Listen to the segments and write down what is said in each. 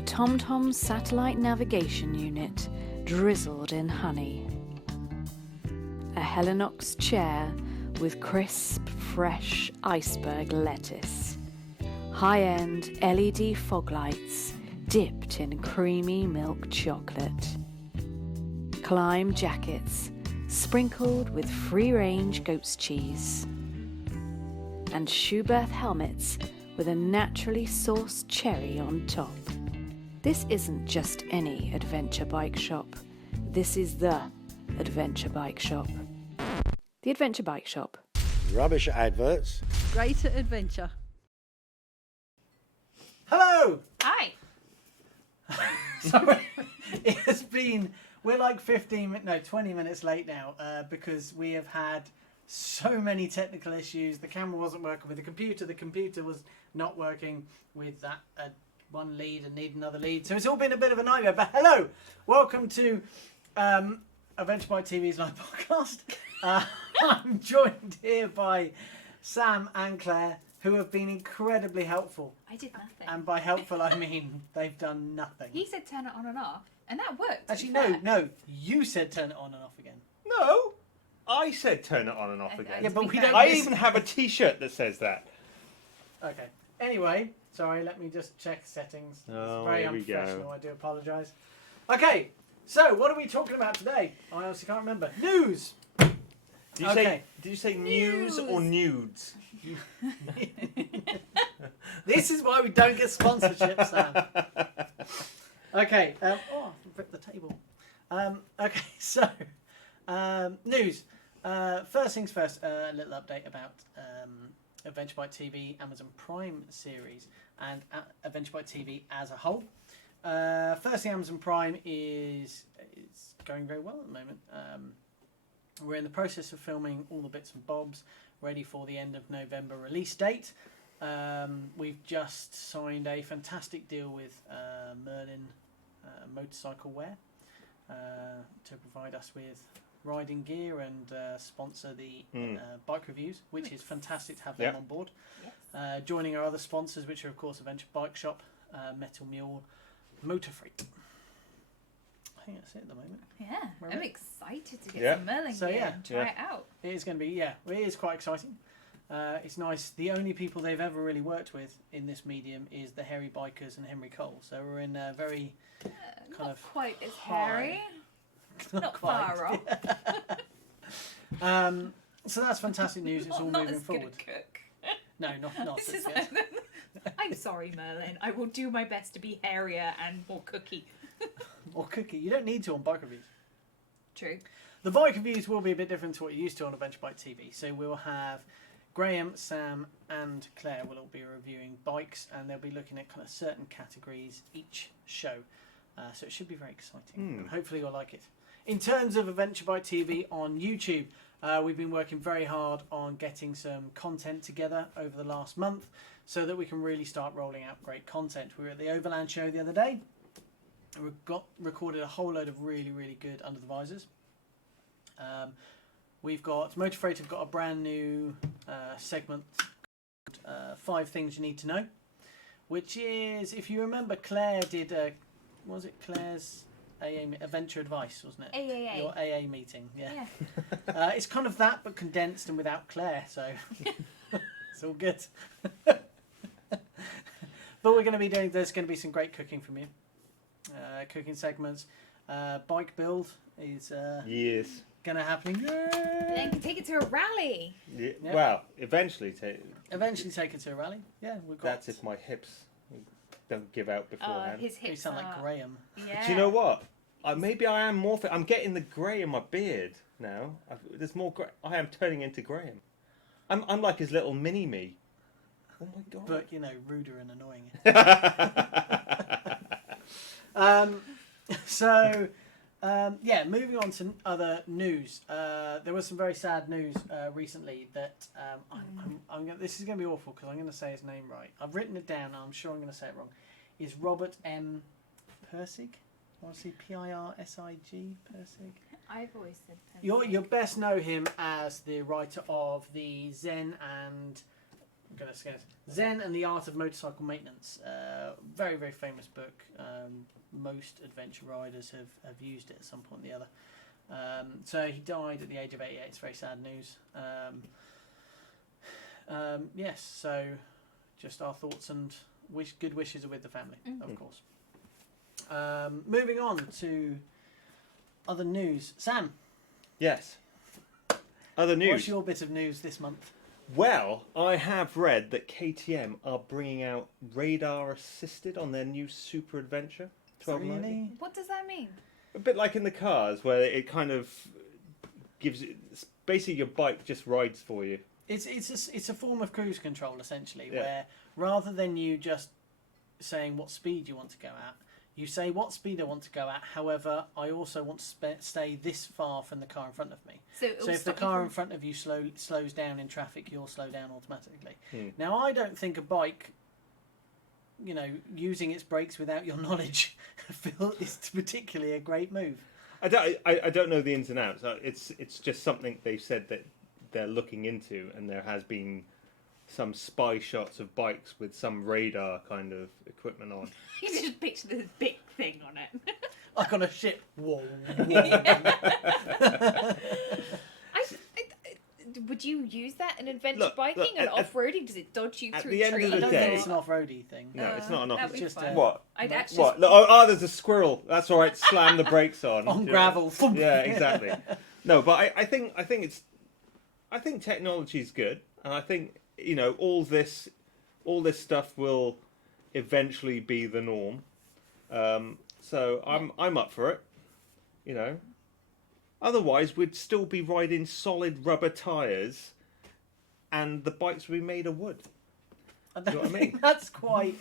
The TomTom satellite navigation unit drizzled in honey. A Helinox chair with crisp, fresh iceberg lettuce. High-end LED fog lights dipped in creamy milk chocolate. Climb jackets sprinkled with free-range goat's cheese. And Schuberth helmets with a naturally sourced cherry on top. This isn't just any adventure bike shop. This is the adventure bike shop. The Adventure Bike Shop. Rubbish adverts. Great at adventure. Hello! Hi. Sorry, we're like 20 minutes late now because we have had so many technical issues. The camera wasn't working with the computer was not working with that one lead and need another lead. So it's all been a bit of a nightmare. But hello, welcome to Adventure Bike TV's live podcast. I'm joined here by Sam and Claire, who have been incredibly helpful. I did nothing. And by helpful, I mean they've done nothing. He said turn it on and off, and that worked. Actually, to be fair. no, you said turn it on and off again. No, I said turn it on and off again. Yeah, but we don't. I even have a T-shirt that says that. Okay. Anyway, sorry, let me just check settings. Oh, It's very here we unprofessional, go. I do apologise. Okay, so what are we talking about today? I honestly can't remember. News! Did you say news or nudes? This is why we don't get sponsorship, Sam. Okay, I ripped the table. Okay, so, news. First things first, a little update about Adventure Bike TV Amazon Prime series and Adventure Bike TV as a whole. Firstly, Amazon Prime is going very well at the moment. We're in the process of filming all the bits and bobs, ready for the end of November release date. We've just signed a fantastic deal with Merlin Motorcycle Wear to provide us with riding gear and sponsor the bike reviews, which is fantastic to have them on board. Yes. Joining our other sponsors, which are of course Adventure Bike Shop, Metal Mule, Motor Freight. I think that's it at the moment. Yeah, I'm excited to get some Merlin gear and try it out. It is going to be, it is quite exciting. It's nice. The only people they've ever really worked with in this medium is the Hairy Bikers and Henry Cole. So we're in a very kind of quite as high. hairy. Not far off. So that's fantastic news. It's all not moving as forward. Good a cook. No, not This as is good. I'm sorry, Merlin. I will do my best to be hairier and more cookie. Or cookie. You don't need to on bike reviews. True. The bike reviews will be a bit different to what you're used to on Adventure Bike TV. So we'll have Graham, Sam and Claire will all be reviewing bikes, and they'll be looking at kind of certain categories each show. So it should be very exciting. And hopefully you'll like it. In terms of Adventure Bike TV on YouTube, we've been working very hard on getting some content together over the last month so that we can really start rolling out great content. We were at the Overland show the other day. We recorded a whole load of really, really good Under the Visors. We've got Motor Freight have got a brand new segment, 5 Things You Need to Know, which is, if you remember, Claire did was it Claire's Adventure Advice, wasn't it? AAA. Your AA meeting, yeah. It's kind of that, but condensed and without Claire, so it's all good. But we're going to be doing, there's going to be some great cooking from you. Cooking segments. Bike build is going to happen. Then take it to a rally. Yeah. Yep. Well, eventually take it to a rally. Yeah, we've got. That's if my hips don't give out beforehand. His hips You sound like Graham. Yeah. Do you know what? Maybe I am more fit. I'm getting the grey in my beard now. There's more grey. I am turning into Graham. I'm like his little mini me. Oh my god. But, ruder and annoying. Moving on to other news. There was some very sad news recently that this is going to be awful because I'm going to say his name right. I've written it down and I'm sure I'm going to say it wrong. Is Robert M. Pirsig? I want to say Pirsig? Pirsig? I've always said Pirsig. You'll best know him as the writer of the Zen and goodness. Zen and the Art of Motorcycle Maintenance. Very, very famous book. Most adventure riders have used it at some point or the other. So he died at the age of 88. It's very sad news. Yes, so just our thoughts and good wishes are with the family, of course. Moving on to other news. Sam. Yes. Other news. What's your bit of news this month? Well, I have read that KTM are bringing out radar assisted on their new Super Adventure 1290. Really? What does that mean? A bit like in the cars, where it kind of gives it. Basically, your bike just rides for you. It's a form of cruise control essentially, Yeah. where rather than you just saying what speed you want to go at, you say what speed I want to go at. However, I also want to stay this far from the car in front of me. So, it'll So if the stop you car from- in front of you slows down in traffic, you'll slow down automatically. Now, I don't think a bike, using its brakes without your knowledge, is particularly a great move. I don't know the ins and outs. It's just something they've said that they're looking into, and there has been some spy shots of bikes with some radar kind of equipment on. You just picture this big thing on it. Like on a ship. Whoa. Would you use that in adventure Look, biking look, and at- off-roading? Does it dodge you at through the end of trees? the I don't day- think it's an off-roady thing. No, it's not an that'd off. be It's just fun. What? I'd actually. What? Oh, there's a squirrel. That's all right. Slam the brakes on. On Yeah. gravel. Yeah, exactly. No, but I think technology is good, and I think all this stuff will eventually be the norm. So I'm up for it. Otherwise, we'd still be riding solid rubber tires, and the bikes would be made of wood. I don't know what I think mean? that's quite.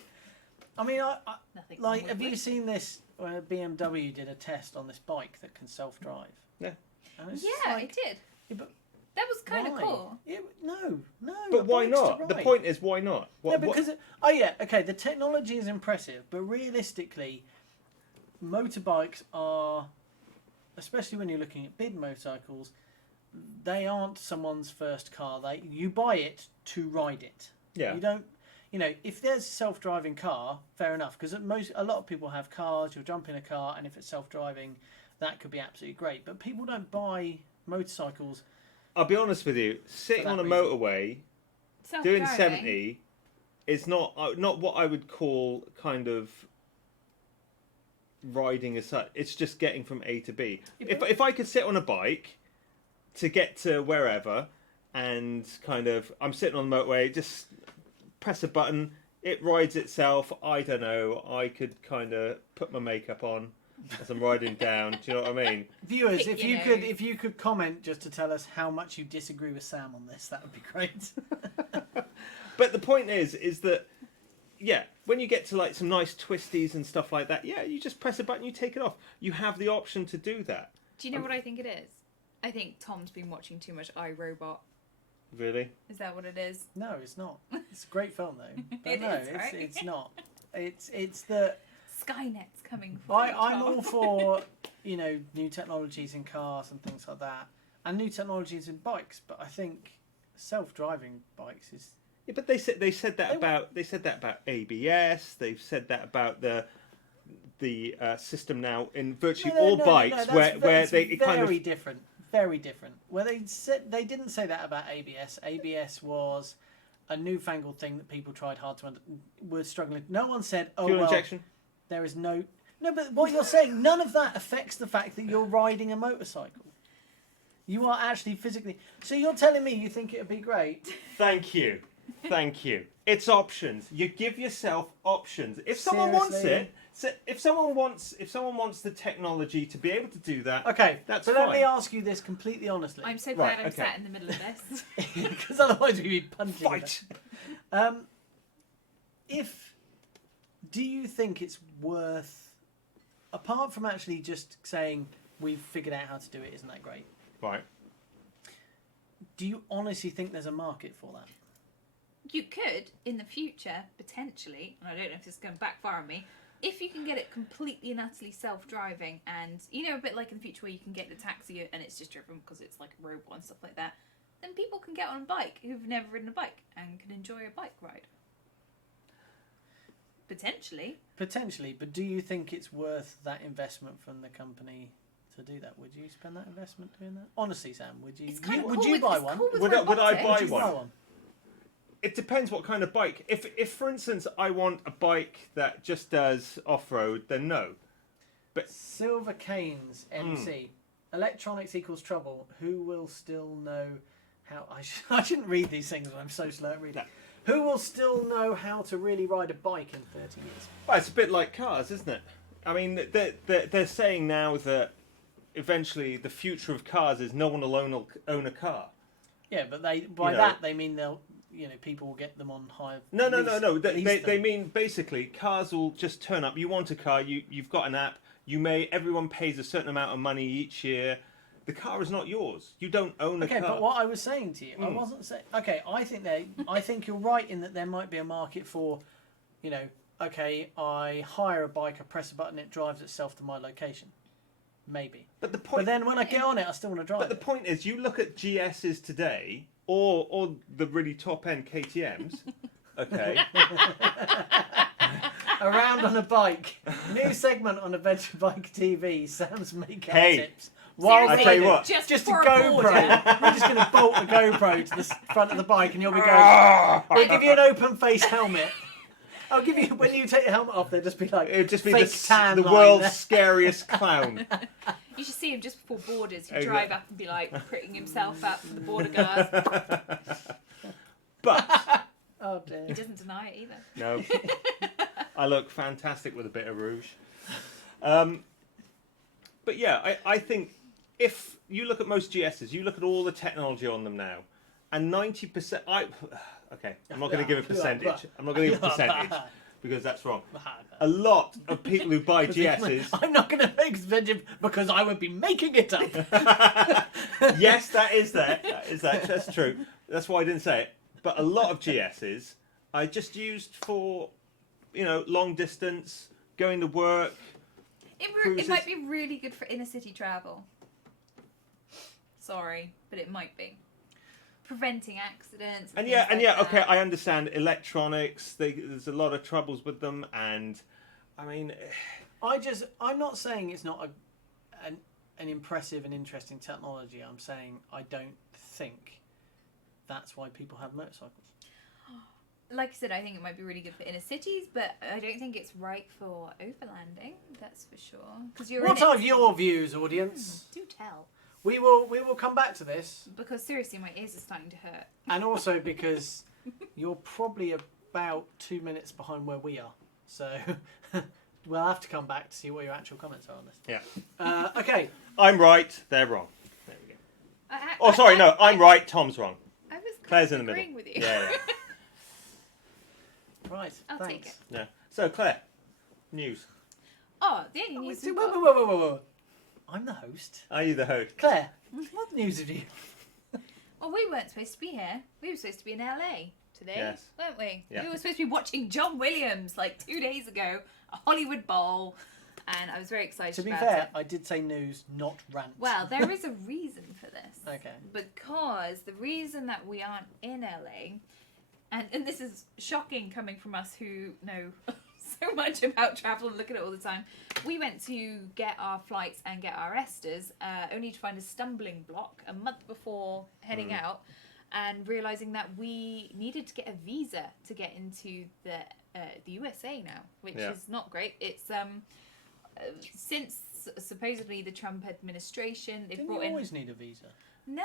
I mean, Nothing like, wrong have with you it. seen this? Where BMW did a test on this bike that can self-drive. Yeah. And it's Yeah, just like, it did. yeah, but That was kind of why? cool. No. But a why bike's to not? The ride. point is, why not? No, because the technology is impressive, but realistically, motorbikes are, especially when you're looking at big motorcycles, they aren't someone's first car. You buy it to ride it. Yeah. You don't. If there's a self-driving car, fair enough, because a lot of people have cars. You'll jump in a car, and if it's self-driving, that could be absolutely great. But people don't buy motorcycles. I'll be honest with you, sitting that on a reason. motorway Self-driving. doing 70 is not what I would call kind of riding as such. It's just getting from A to B. If I could sit on a bike to get to wherever, and kind of I'm sitting on the motorway, just press a button, it rides itself. I don't know. I could kind of put my makeup on as I'm riding down. Do you know what I mean? Viewers, Pick if your you nose. could comment just to tell us how much you disagree with Sam on this, that would be great. But the point is that, yeah, when you get to like some nice twisties and stuff like that, yeah, you just press a button, you take it off. You have the option to do that. Do you know what I think it is? I think Tom's been watching too much iRobot. Really? Is that what it is? No, it's not. It's a great film though. But It no, is, right? it's not. It's the Skynet's coming. For you, I'm Tom. all for new technologies in cars and things like that, and new technologies in bikes. But I think self-driving bikes is Yeah, but they said that about ABS. They've said that about the system now in virtually all bikes where they it kind of very different. Very different. Where they didn't say that about ABS. ABS was a newfangled thing that people tried hard to were struggling. No one said, "Oh fuel well, injection. there is no." No, but what you're saying, none of that affects the fact that you're riding a motorcycle. You are actually physically. So you're telling me you think it would be great? Thank you. It's options. You give yourself options. If someone wants Seriously? it, if someone wants the technology to be able to do that, Okay, that's so fine. let me ask you this completely honestly, I'm so glad Right, I'm okay. sat in the middle of this. because otherwise we'd be punching. Fight. Do you think it's worth, apart from actually just saying we've figured out how to do it, isn't that great? Right. Do you honestly think there's a market for that? You could, in the future, potentially, and I don't know if this is going to backfire on me, if you can get it completely and utterly self-driving, and a bit like in the future where you can get the taxi and it's just driven because it's like a robot and stuff like that, then people can get on a bike who've never ridden a bike and can enjoy a bike ride. Potentially. Potentially, but do you think it's worth that investment from the company to do that? Would you spend that investment doing that? Honestly, Sam, would you? It's kind of would cool you with- buy it's one? cool with Would I robotics. buy Would you one? buy one? It depends what kind of bike. If for instance I want a bike that just does off road, then no. Silver Canes MC. Electronics equals trouble. Who will still know how? I shouldn't read these things. I'm so slow at reading. No. Who will still know how to really ride a bike in 30 years? Well, it's a bit like cars, isn't it? I mean, they're saying now that eventually the future of cars is no one will own a car. Yeah, but by that they mean they'll people will get them on hire. No. lease They them. mean basically cars will just turn up. You want a car, you've got an app. Everyone pays a certain amount of money each year. The car is not yours. You don't own a car. Okay, but what I was saying to you, I wasn't saying. Okay, I think you're right in that there might be a market for, okay, I hire a bike, I press a button, it drives itself to my location, maybe. But the point. But then when I get on it, I still want to drive. But the point is, you look at GSs today, or the really top end KTM's. Okay. Around on a bike. New segment on Adventure Bike TV. Sam's makeup Hey. tips. While Seriously, I tell you riding. what. Just a for GoPro. border. We're just going to bolt a GoPro to the front of the bike, and you'll be going. We'll give you an open face helmet. I'll give you when you take your helmet off. They'll just be like It'd just be fake the tan line world's there. scariest clown. You should see him just before borders. He'd Exactly. drive up and be like putting himself up to the border guards. But Oh dear. He doesn't deny it either. no, I look fantastic with a bit of rouge. But yeah, I think if you look at most GSs, you look at all the technology on them now, and 90%. Okay, I'm not going to give a percentage. I'm not going to give a percentage because that's wrong. A lot of people who buy GSs. I'm not going to make percentage because I would be making it up. Yes, that is there. That's true. That's why I didn't say it. But a lot of GSs I just used for, long distance, going to work. It Cruises. might be really good for inner city travel. Sorry, but it might be. Preventing accidents. And things yeah, like okay, that. I understand electronics. There's a lot of troubles with them, and I mean, I'm not saying it's not an impressive and interesting technology. I'm saying I don't think that's why people have motorcycles. Like I said, I think it might be really good for inner cities, but I don't think it's right for overlanding. That's for sure. Because you're What in are it. your views, audience? Do tell. We will come back to this, Because seriously, my ears are starting to hurt. and also because you're probably about 2 minutes behind where we are, so we'll have to come back to see what your actual comments are on this. yeah, Okay, I'm right. They're wrong. There we go. I- Oh, sorry, no, I'm I- right. Tom's wrong. I was Claire's in the agreeing middle. with you. Yeah. right. I'll thanks. take it. Yeah. So Claire, news. Oh, the only Oh, news wait, we've whoa, got- whoa, whoa, whoa, whoa. I'm the host. Are you the host? Claire, what news have you? Well, we weren't supposed to be here. We were supposed to be in LA today, Yes. weren't we? Yeah. We were supposed to be watching John Williams like 2 days ago, a Hollywood Bowl, and I was very excited To be about fair, it. I did say news, not rant. Well, there is a reason for this. Okay. Because the reason that we aren't in LA, and this is shocking coming from us who know so much about travel and look at it all the time, we went to get our flights and get our Esters, only to find a stumbling block a month before heading out, and realizing that we needed to get a visa to get into the USA now, which Yeah. is not great. It's since supposedly the Trump administration, they've Didn't brought you in. always need a visa? No,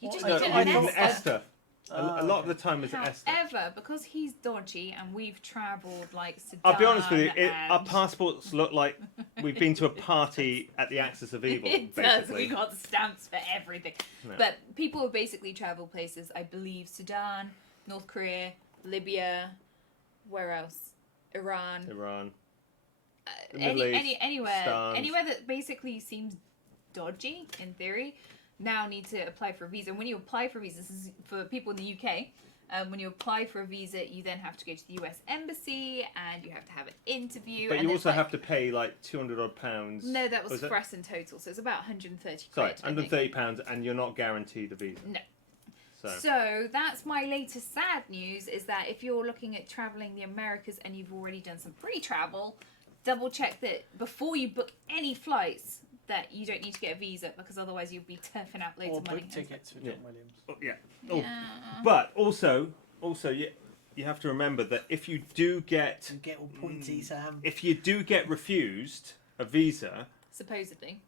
you just I No, need thought- you an need an Ester. Esther. A lot of the time it's Esther. However, because he's dodgy and we've travelled like Sudan, I'll be honest with you, our and- passports look like we've been to a party at the Axis of Evil, it does. basically. We got stamps for everything. No. But people have basically travelled places. I believe Sudan, North Korea, Libya, where else? Iran. Iran. The Middle East, Anywhere Stans. that basically seems dodgy in theory. Now need to apply for a visa. And when you apply for a visa, this is for people in the UK. When you apply for a visa, you then have to go to the US Embassy and you have to have an interview. But and you there's also like- have to pay like £200 odd pounds. No, that was Was it? for us in total, so it's about 130 Sorry, quid. I think. £130, and you're not guaranteed a visa. No. So that's my latest sad news, is that if you're looking at travelling the Americas and you've already done some pre-travel, double check that before you book any flights that you don't need to get a visa, because otherwise you'll be turfing out loads Or of money. book tickets for John Williams. Oh, yeah. Yeah. But also you have to remember that if you do get You get all pointy, Sam. if you do get refused a visa, Supposedly.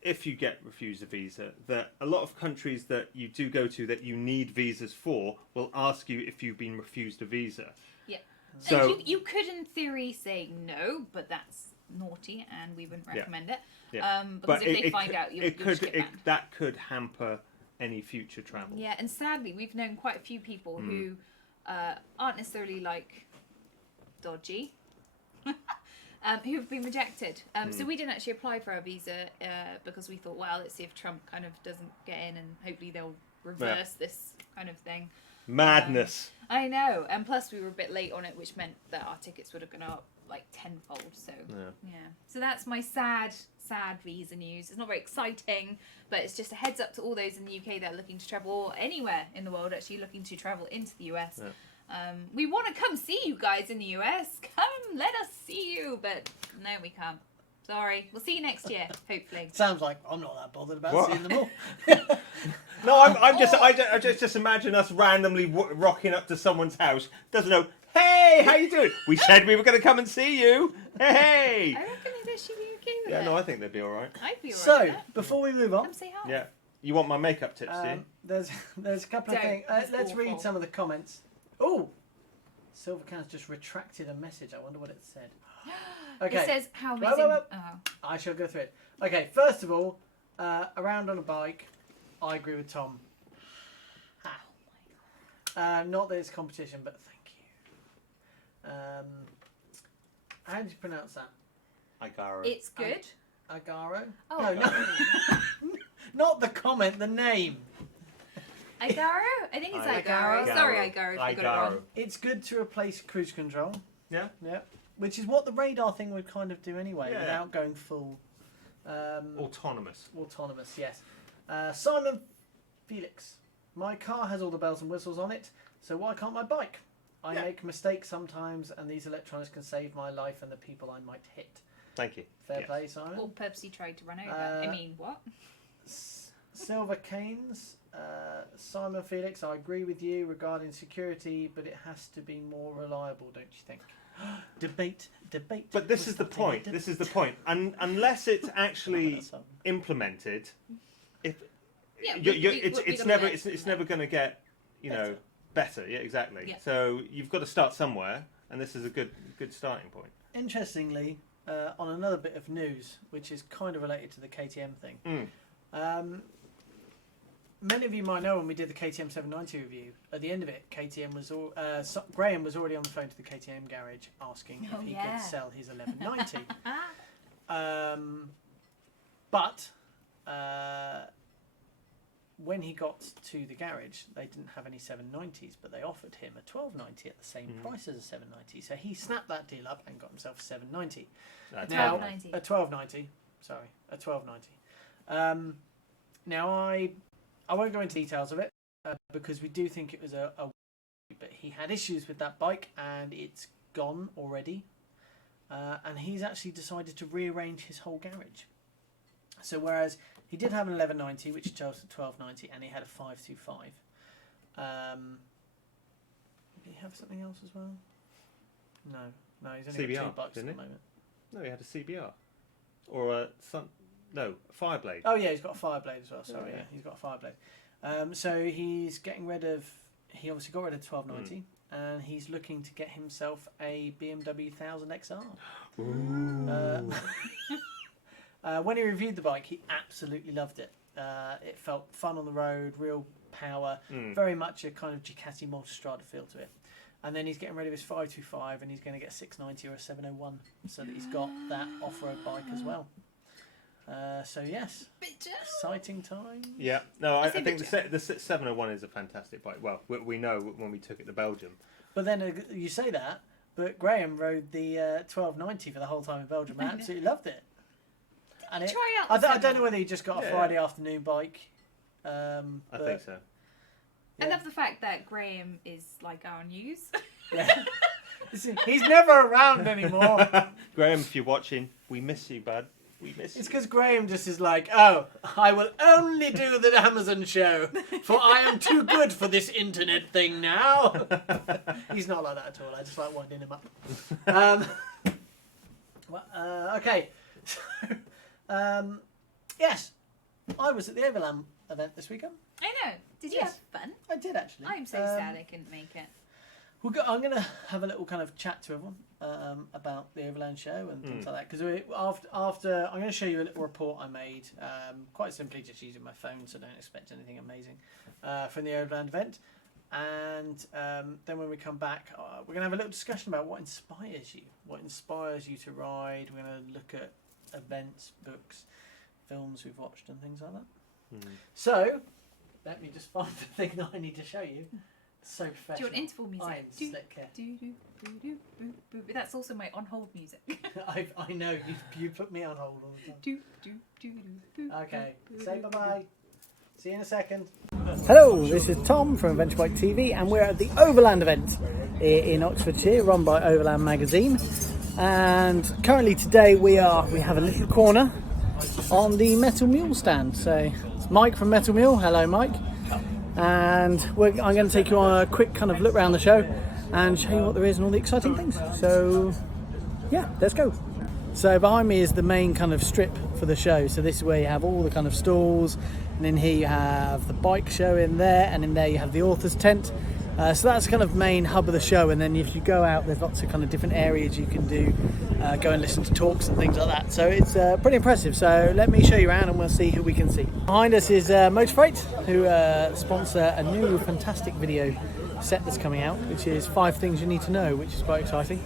if you get refused a visa, that a lot of countries that you do go to that you need visas for will ask you if you've been refused a visa. Yeah. So And you could in theory say no, but that's naughty and we wouldn't recommend it. Because if they find out, you'll just get banned. that could hamper any future travel. Yeah, and sadly, we've known quite a few people who aren't necessarily like dodgy, who have been rejected. So we didn't actually apply for our visa because we thought, well, let's see if Trump kind of doesn't get in, and hopefully they'll reverse this kind of thing. Madness. I know, and plus we were a bit late on it, which meant that our tickets would have gone up like tenfold. So yeah. So that's my sad visa news. It's not very exciting, but it's just a heads up to all those in the UK that are looking to travel, or anywhere in the world actually looking to travel into the US. We want to come see you guys in the US. Come, let us see you, but no, we can't. Sorry. We'll see you next year, hopefully. Sounds like I'm not that bothered about seeing them all. No, I just imagine us randomly rocking up to someone's house. Doesn't know. Hey, how you doing? We said we were going to come and see you. Hey. I reckon they'd actually be okay with Yeah, it. no, I think they'd be all right. I'd be alright So, with that. before we move on, Come say hi. Yeah. You want my makeup tips, do you? there's a couple of Don't. things. It's Let's awful. read some of the comments. Oh, Silvercan's just retracted a message. I wonder what it said. Okay. It says how Wait, amazing. wait, wait. Oh. I shall go through it. Okay, first of all, around on a bike, I agree with Tom. Not that it's competition, but thank you. How do you pronounce that? Igaro. It's good. Agaro? Oh, no. Not the comment, the name. Igaro? I think it's Igaro. Igaro. Sorry, Igaro, if you got it wrong. It's good to replace cruise control. Yeah. Yeah. Which is what the radar thing would kind of do anyway, Yeah. without going full Autonomous. autonomous. Yes. Simon Felix. My car has all the bells and whistles on it, so why can't my bike? I make mistakes sometimes, and these electronics can save my life and the people I might hit. Thank you. Fair Yes. play, Simon. Or Pepsi tried to run over. I mean, what? Silver Canes, Simon Felix, I agree with you regarding security, but it has to be more reliable, don't you think? Debate. But this is the point. This is the point. Unless it's actually implemented, if Yeah, it's never going to get Better. better. Yeah, exactly. Yeah. So you've got to start somewhere, and this is a good starting point. Interestingly, on another bit of news, which is kind of related to the KTM thing, many of you might know when we did the KTM 790 review, at the end of it, KTM was Graham was already on the phone to the KTM garage asking if he could sell his 1190. But when he got to the garage, they didn't have any 790s, but they offered him a 1290 at the same price as a 790. So he snapped that deal up and got himself a 790. Now, 1290. a 1290. Sorry, a 1290. Now, I won't go into details of it because we do think it was a but he had issues with that bike and it's gone already. And he's actually decided to rearrange his whole garage. So whereas he did have an 1190, which chose a 1290, and he had a 525. Did he have something else as well? No, he's only got CBR, two bikes at didn't the he? moment. No, he had a CBR or a Fireblade. Oh yeah, he's got a Fireblade as well. Sorry, Yeah. yeah, he's got a Fireblade. So he's getting rid of. He obviously got rid of 1290, and he's looking to get himself a BMW 1000 XR. When he reviewed the bike, he absolutely loved it. It felt fun on the road, real power, very much a kind of Ducati Multistrada feel to it. And then he's getting rid of his 525, and he's going to get a 690 or a 701, so that he's got that off-road bike as well. So yes, exciting time. Yeah, no, I say think bit the 701 is a fantastic bike. Well, we know when we took it to Belgium. But then you say that, but Graham rode the 1290 for the whole time in Belgium. I absolutely loved it. And Try out the I don't know whether he just got a Yeah. Friday afternoon bike. I think so. I love the fact that Graham is like our news. Yeah. He's never around anymore. Graham, if you're watching, we miss you, bud. We miss you. It's because Graham just is like, oh, I will only do the Amazon show, for I am too good for this internet thing now. He's not like that at all. I just like winding him up. Okay. So, yes, I was at the Overland event this weekend. I know. Did you Yes. have fun? I did actually. I'm so sad I couldn't make it. I'm going to have a little kind of chat to everyone about the Overland show and things like that. Because after I'm going to show you a little report I made, quite simply just using my phone, so don't expect anything amazing, from the Overland event. And then when we come back, we're going to have a little discussion about what inspires you to ride. We're going to look at events, books, films we've watched and things like that. So, let me just find the thing that I need to show you. So professional. Do you want interval music? I am slick here. That's also my on hold music. I know, you put me on hold all the time. Okay, say bye-bye. See you in a second. Hello, this is Tom from Adventure Bike TV, and we're at the Overland event in Oxfordshire, run by Overland Magazine. And currently today we have a little corner on the Metal Mule stand. So it's Mike from Metal Mule. Hello, Mike. And I'm going to take you on a quick kind of look around the show and show you what there is and all the exciting things. So yeah, let's go. So behind me is the main kind of strip for the show. So this is where you have all the kind of stalls, and in here you have the bike show in there, and in there you have the author's tent. So that's kind of main hub of the show, and then if you go out, there's lots of kind of different areas you can do, go and listen to talks and things like that. So it's pretty impressive. So let me show you around and we'll see who we can see. Behind us is Motor Freight, who sponsor a new fantastic video set that's coming out, which is 5 Things You Need to Know, which is quite exciting.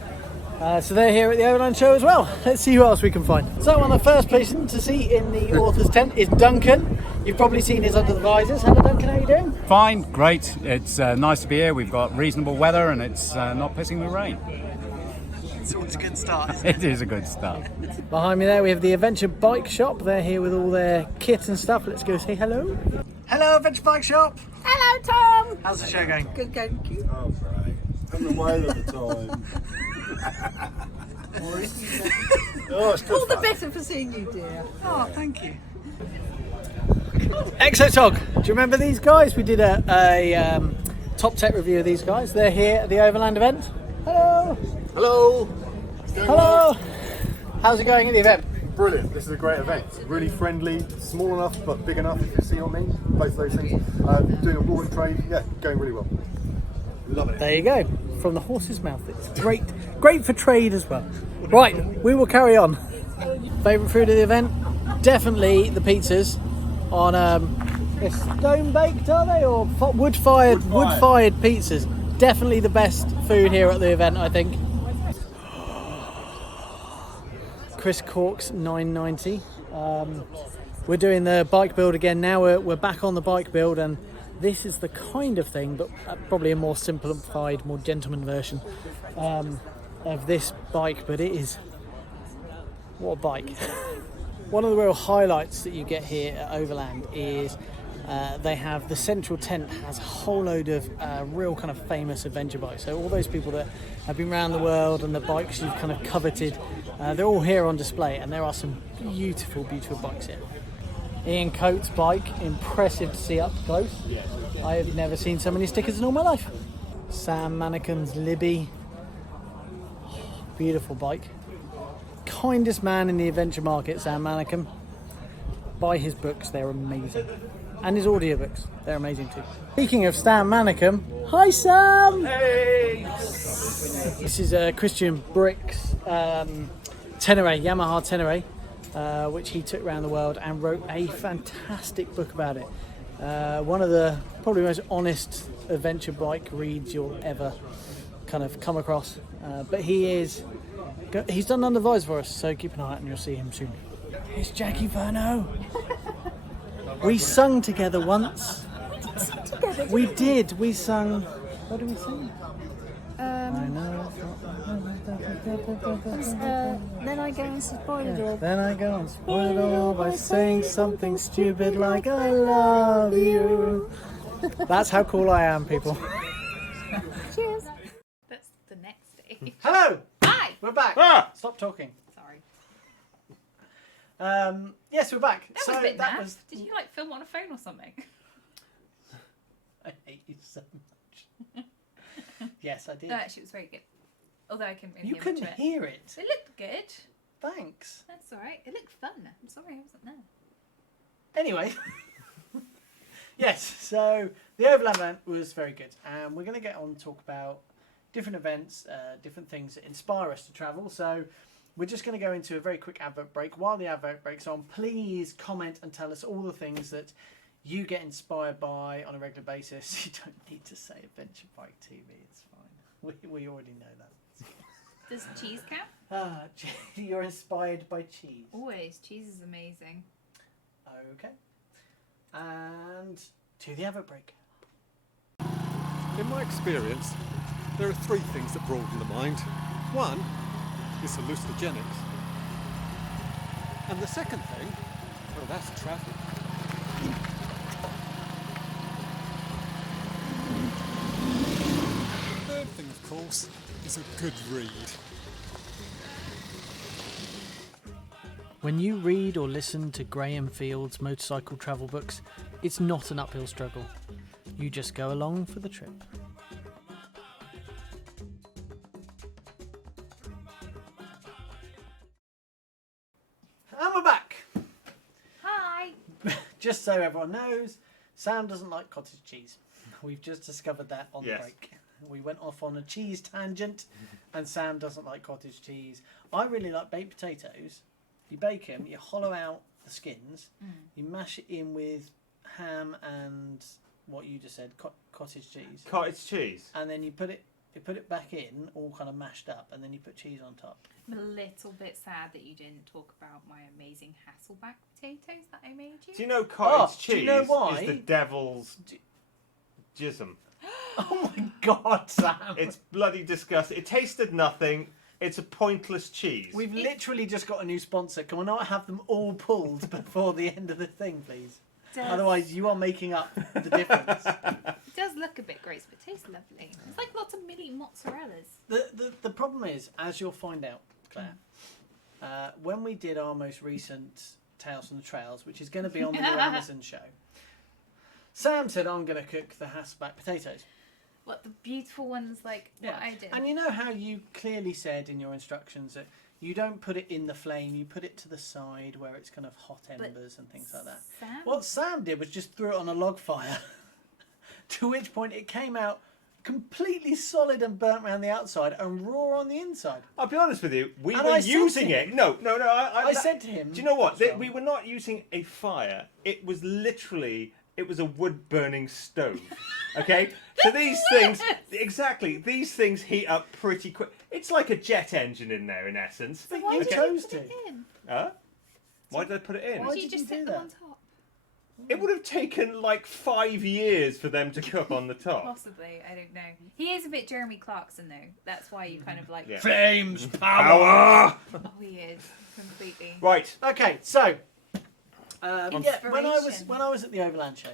So they're here at the Overland show as well. Let's see who else we can find. So on the first person to see in the author's tent is Duncan. You've probably seen his under the visors. Hello Duncan, how are you doing? Fine, great. It's nice to be here. We've got reasonable weather and it's not pissing with rain. It's a good start. It is a good start. Behind me there we have the Adventure Bike Shop. They're here with all their kit and stuff. Let's go say hello. Hello Adventure Bike Shop. Hello, Tom. How's the show going? Good, thank you. Oh, right. Having a whale of the time. Oh, it's good All the fun. better for seeing you, dear. Oh, thank you. Exotog. Do you remember these guys? We did a top tech review of these guys. They're here at the Overland event. Hello. Hello. Hello. How's it going at the event? Brilliant. This is a great event. Really friendly, small enough but big enough, if you see what I mean. Both of those things. Doing a walk and trade. Yeah, going really well. Loving it. There you go. From the horse's mouth. It's great. Great for trade as well. Right, we will carry on. Favourite food of the event? Definitely the pizzas on they're stone baked, are they, or wood fired pizzas? Definitely the best food here at the event, I think. Chris Cork's 990. We're doing the bike build again now. We're back on the bike build, and this is the kind of thing, but probably a more simplified, more gentleman version of this bike. But it is, what a bike. One of the real highlights that you get here at Overland is they have the central tent has a whole load of real kind of famous adventure bikes. So all those people that have been around the world and the bikes you've kind of coveted, they're all here on display, and there are some beautiful, beautiful bikes here. Ian Coates' bike, impressive to see up close. I have never seen so many stickers in all my life. Sam Mannequin's Libby, beautiful bike. Kindest man in the adventure market, Sam Mannequin. Buy his books, they're amazing. And his audiobooks, they're amazing too. Speaking of Sam Mannequin, hi Sam! Hey! This is Christian Brick's Tenere, Yamaha Tenere, which he took around the world and wrote a fantastic book about it. One of the probably most honest adventure bike reads you'll ever kind of come across. But he's done under visor for us, so keep an eye out and you'll see him soon. It's Jackie Verno. We sung together once. We did. We sung. What did we sing? I know. Then I go and spoil it all. Then I go and spoil it all by saying something stupid like I love you. That's how cool I am, people. Cheers. That's the next day. Hello! Hi! We're back. Ah! Stop talking. Sorry. Yes, we're back. That was a bit naff. Did you like film on a phone or something? I hate you so much. Yes, I did. No, actually, it was very good. Although I couldn't really You hear couldn't much of it. hear it. It looked good. Thanks. That's alright. It looked fun. I'm sorry I wasn't there. Anyway. Yes, so the Overland event was very good. And we're going to get on and talk about different events, different things that inspire us to travel. So we're just going to go into a very quick advert break. While the advert break's on, please comment and tell us all the things that you get inspired by on a regular basis. You don't need to say Adventure Bike TV. It's fine. We already know that. Does cheese count? You're inspired by cheese. Always. Cheese is amazing. Okay. And to the advert break. In my experience, there are three things that broaden the mind. One is hallucinogenics. And the second thing, well, that's traffic. The third thing, of course, is a good read. When you read or listen to Graham Field's motorcycle travel books, it's not an uphill struggle. You just go along for the trip. And we're back! Hi! Just so everyone knows, Sam doesn't like cottage cheese. We've just discovered that on the Yes. break. We went off on a cheese tangent, and Sam doesn't like cottage cheese. I really like baked potatoes. You bake them, you hollow out the skins, you mash it in with ham and what you just said, cottage cheese, Cottage cheese. and then you put it back in, all kind of mashed up, and then you put cheese on top. I'm a little bit sad that you didn't talk about my amazing Hasselback potatoes that I made you. Do you know cottage do cheese you know why? is the devil's jism? Oh my God, Sam! It's bloody disgusting. It tasted nothing. It's a pointless cheese. We've literally just got a new sponsor. Can we not have them all pulled before the end of the thing, please? Otherwise, you are making up the difference. It does look a bit gross, but it tastes lovely. It's like lots of mini mozzarellas. The problem is, as you'll find out, Claire, when we did our most recent Tales from the Trails, which is going to be on the new Amazon show, Sam said, I'm going to cook the Hasselback potatoes. What, the beautiful ones like what I did? And you know how you clearly said in your instructions that you don't put it in the flame, you put it to the side where it's kind of hot embers and things like that. Sam? What Sam did was just threw it on a log fire, to which point it came out completely solid and burnt around the outside and raw on the inside. I'll be honest with you, we And were I said using to it. No. I said to him... Do you know what? What's wrong? We were not using a fire. It was literally... It was a wood-burning stove. Okay? So these things... Exactly. These things heat up pretty quick. It's like a jet engine in there, in essence. But Why you did you chose put to. it in? Huh? Why did I put it in? Why Why did did you you just do sit them that? on top? It would have taken like 5 years for them to cook on the top. Possibly, I don't know. He is a bit Jeremy Clarkson though. That's why you kind of like. Yeah. Flames, Power! Oh, he is completely. Right. Okay, so yeah, when I Inspiration. was at the Overland show,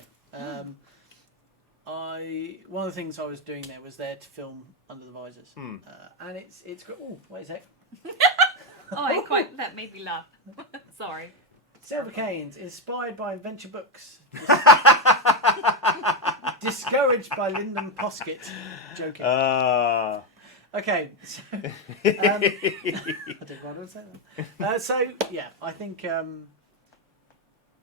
one of the things I was doing there was there to film Under the Visors, and it's great. Oh, wait a sec. Oh, that made me laugh. Sorry. Silver Canes, inspired by adventure books. Discouraged by Lyndon Poskett. Joking. Okay, so I did want to say that. So yeah, I think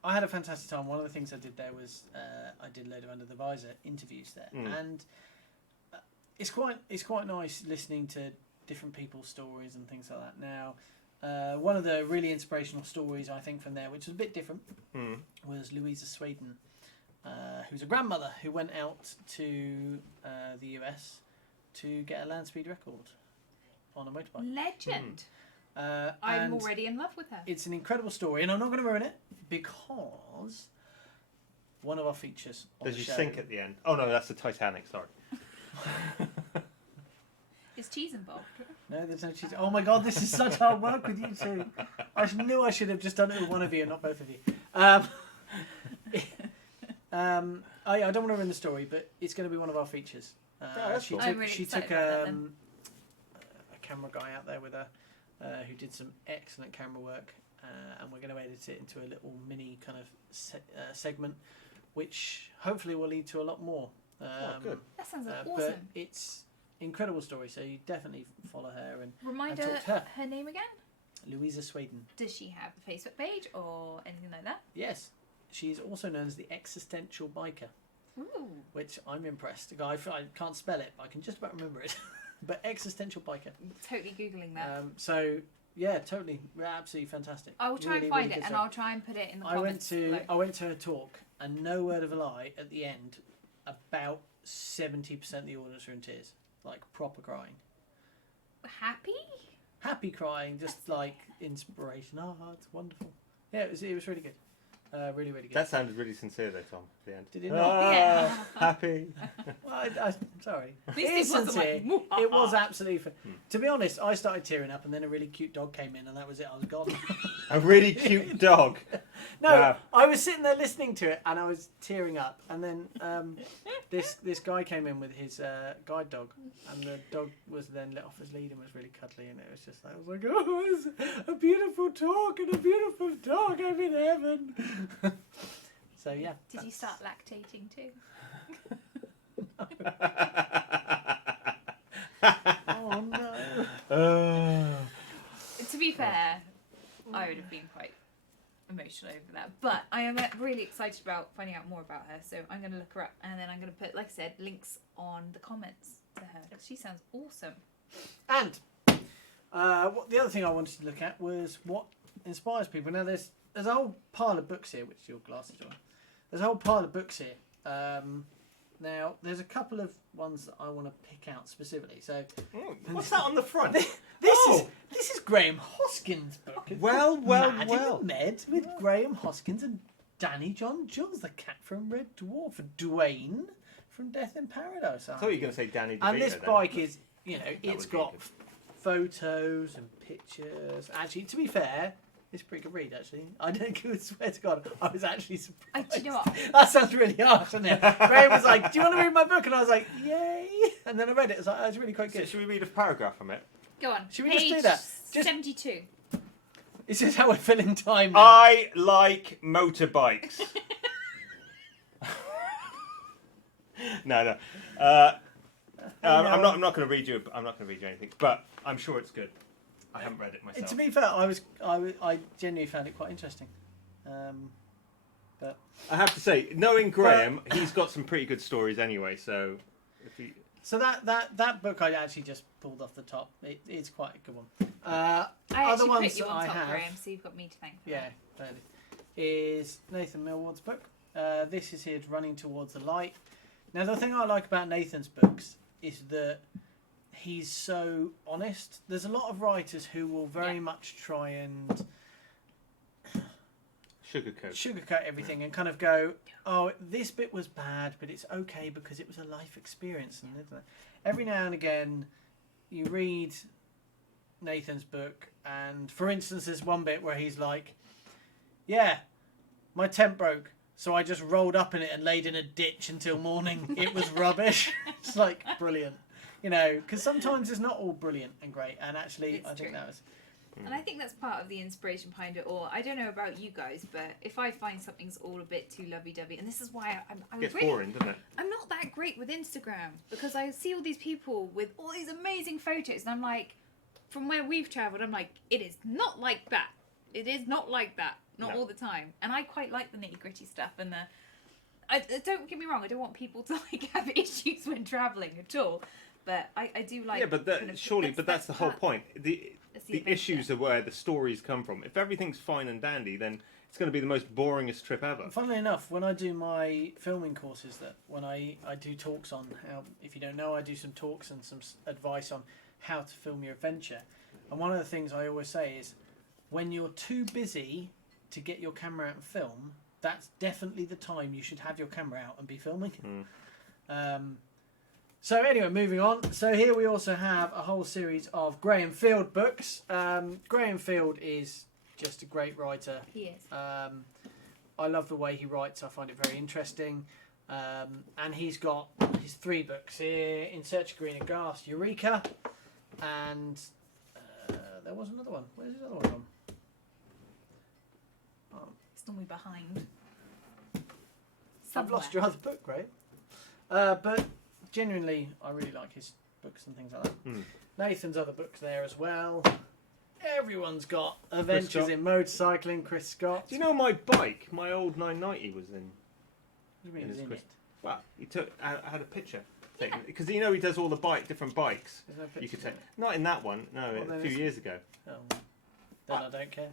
I had a fantastic time. One of the things I did there was I did a load of Under the Visor interviews there, and it's quite nice listening to different people's stories and things like that. Now, one of the really inspirational stories I think from there, which was a bit different, was Louisa Sweden, who's a grandmother who went out to the US to get a land speed record on a motorbike. Legend. And I'm already in love with her. it's an incredible story, and I'm not going to ruin it because one of our features on Does the you show... sink at the end? Oh no, that's the Titanic. Sorry. Is cheese involved? No, there's no cheese. Oh my God, this is such hard work with you two. I knew I should have just done it with one of you and not both of you. I don't want to ruin the story, but it's going to be one of our features. that's cool. I'm really she excited took about that then. a camera guy out there with her who did some excellent camera work, and we're going to edit it into a little mini kind of segment, which hopefully will lead to a lot more. Good. That sounds awesome. But it's incredible story, so you definitely follow her and Remind talk to her name again. Louisa Sweden. Does she have a Facebook page or anything like that? Yes, she's also known as the Existential Biker, Ooh. which I'm impressed. I can't spell it, but I can just about remember it. But Existential Biker. Totally googling that. So yeah, totally, absolutely fantastic. I will try Really, and find really it, good and stuff. I'll try and put it in the I comments. I went to her talk, and no word of a lie. At the end, about 70% of the audience were in tears, like proper crying, happy crying, just like inspiration. Oh, it's wonderful. Yeah, it was really good. Really, really good. That sounded really sincere, though, Tom. At the end. Did it not? Yeah. Happy. Well, I'm sorry. At least It it is wasn't sincere. like, It was absolutely fun. To be honest, I started tearing up, and then a really cute dog came in, and that was it. I was gone. A really cute dog. No, Wow. I was sitting there listening to it, and I was tearing up. And then this guy came in with his guide dog, and the dog was then let off his lead and was really cuddly, and it was just like, I was like, oh, it's a beautiful talk and a beautiful dog. I'm in heaven. So yeah. Did you start lactating too? Oh no. To be fair, I would have been quite emotional over that. But I am really excited about finding out more about her. So I'm going to look her up, and then I'm going to put, like I said, links on the comments to her, because she sounds awesome. And the other thing I wanted to look at was what inspires people. Now there's a whole pile of books here, which your glasses are on. There's a whole pile of books here. Now there's a couple of ones that I want to pick out specifically. So What's that on the front? this is Graham Hoskins' book. It's Well, called Mad well. in the Med with Graham Hoskins and Danny John Jules, the cat from Red Dwarf, and Dwayne from Death in Paradise. I thought you were going to say Danny DeVito. And this then. bike is, it's was got really photos and pictures. Actually, to be fair, it's a pretty good read, actually. I don't swear to God, I was actually surprised. Do you know what? That sounds really harsh, doesn't it? Graham was like, do you want to read my book? And I was like, yay. And then I read it. I was like, oh, it's really quite So good. should we read a paragraph from it? Go on. Should we Page just do that? 72. This is how we're filling time now. I like motorbikes. No. I'm not going to read you. I'm not going to read you anything, but I'm sure it's good. I haven't read it myself. To be fair, I genuinely found it quite interesting. But I have to say, knowing Graham, he's got some pretty good stories anyway. So, so that book I actually just pulled off the top. It's quite a good one. I Other actually ones put you that on I top, have, Graham, so you've got me to thank for yeah, that. totally, is Nathan Millward's book. This is his Running Towards the Light. Now, the thing I like about Nathan's books is that he's so honest. There's a lot of writers who will very much try and sugarcoat everything and kind of go, oh, this bit was bad, but it's okay because it was a life experience. And every now and again, you read Nathan's book, and for instance, there's one bit where he's like, yeah, my tent broke, so I just rolled up in it and laid in a ditch until morning. It was rubbish. It's like brilliant, because sometimes it's not all brilliant and great, and actually It's I think true. that was And I think that's part of the inspiration behind it all. I don't know about you guys, but if I find something's all a bit too lovey-dovey, and this is why I'm gets really, boring, doesn't it? I'm not that great with Instagram, because I see all these people with all these amazing photos, and I'm like, from where we've travelled, I'm like, it is not like that. It is not like that. Not all the time. And I quite like the nitty-gritty stuff, and don't get me wrong, I don't want people to have issues when travelling at all, but I do like... Yeah, but that's the whole point. The issues are where the stories come from. If everything's fine and dandy, then it's going to be the most boringest trip ever. Funnily enough, when I do my filming courses, when I do talks on how, if you don't know, I do some talks and some advice on how to film your adventure. And one of the things I always say is, when you're too busy to get your camera out and film, that's definitely the time you should have your camera out and be filming. So anyway, moving on. So here we also have a whole series of Graham Field books. Graham Field is just a great writer. He is. I love the way he writes. I find it very interesting. And he's got his 3 books here: In Search of Greener Grass, Eureka, and there was another one. Where's his other one from? Oh, It's normally behind. I've lost your other book, right? But genuinely, I really like his books and things like that. Nathan's other books there as well. Everyone's got Adventures Scott. in Motorcycling. Chris Scott. Do you know my bike? My old 990 was in. What do you mean in he's his in Chris- it? Well, he took. I had a picture taken because you know he does all the different bikes. There's no You pictures could in take. it. Not in that one. No, Well, a then few it's- years ago. Oh, then I don't care.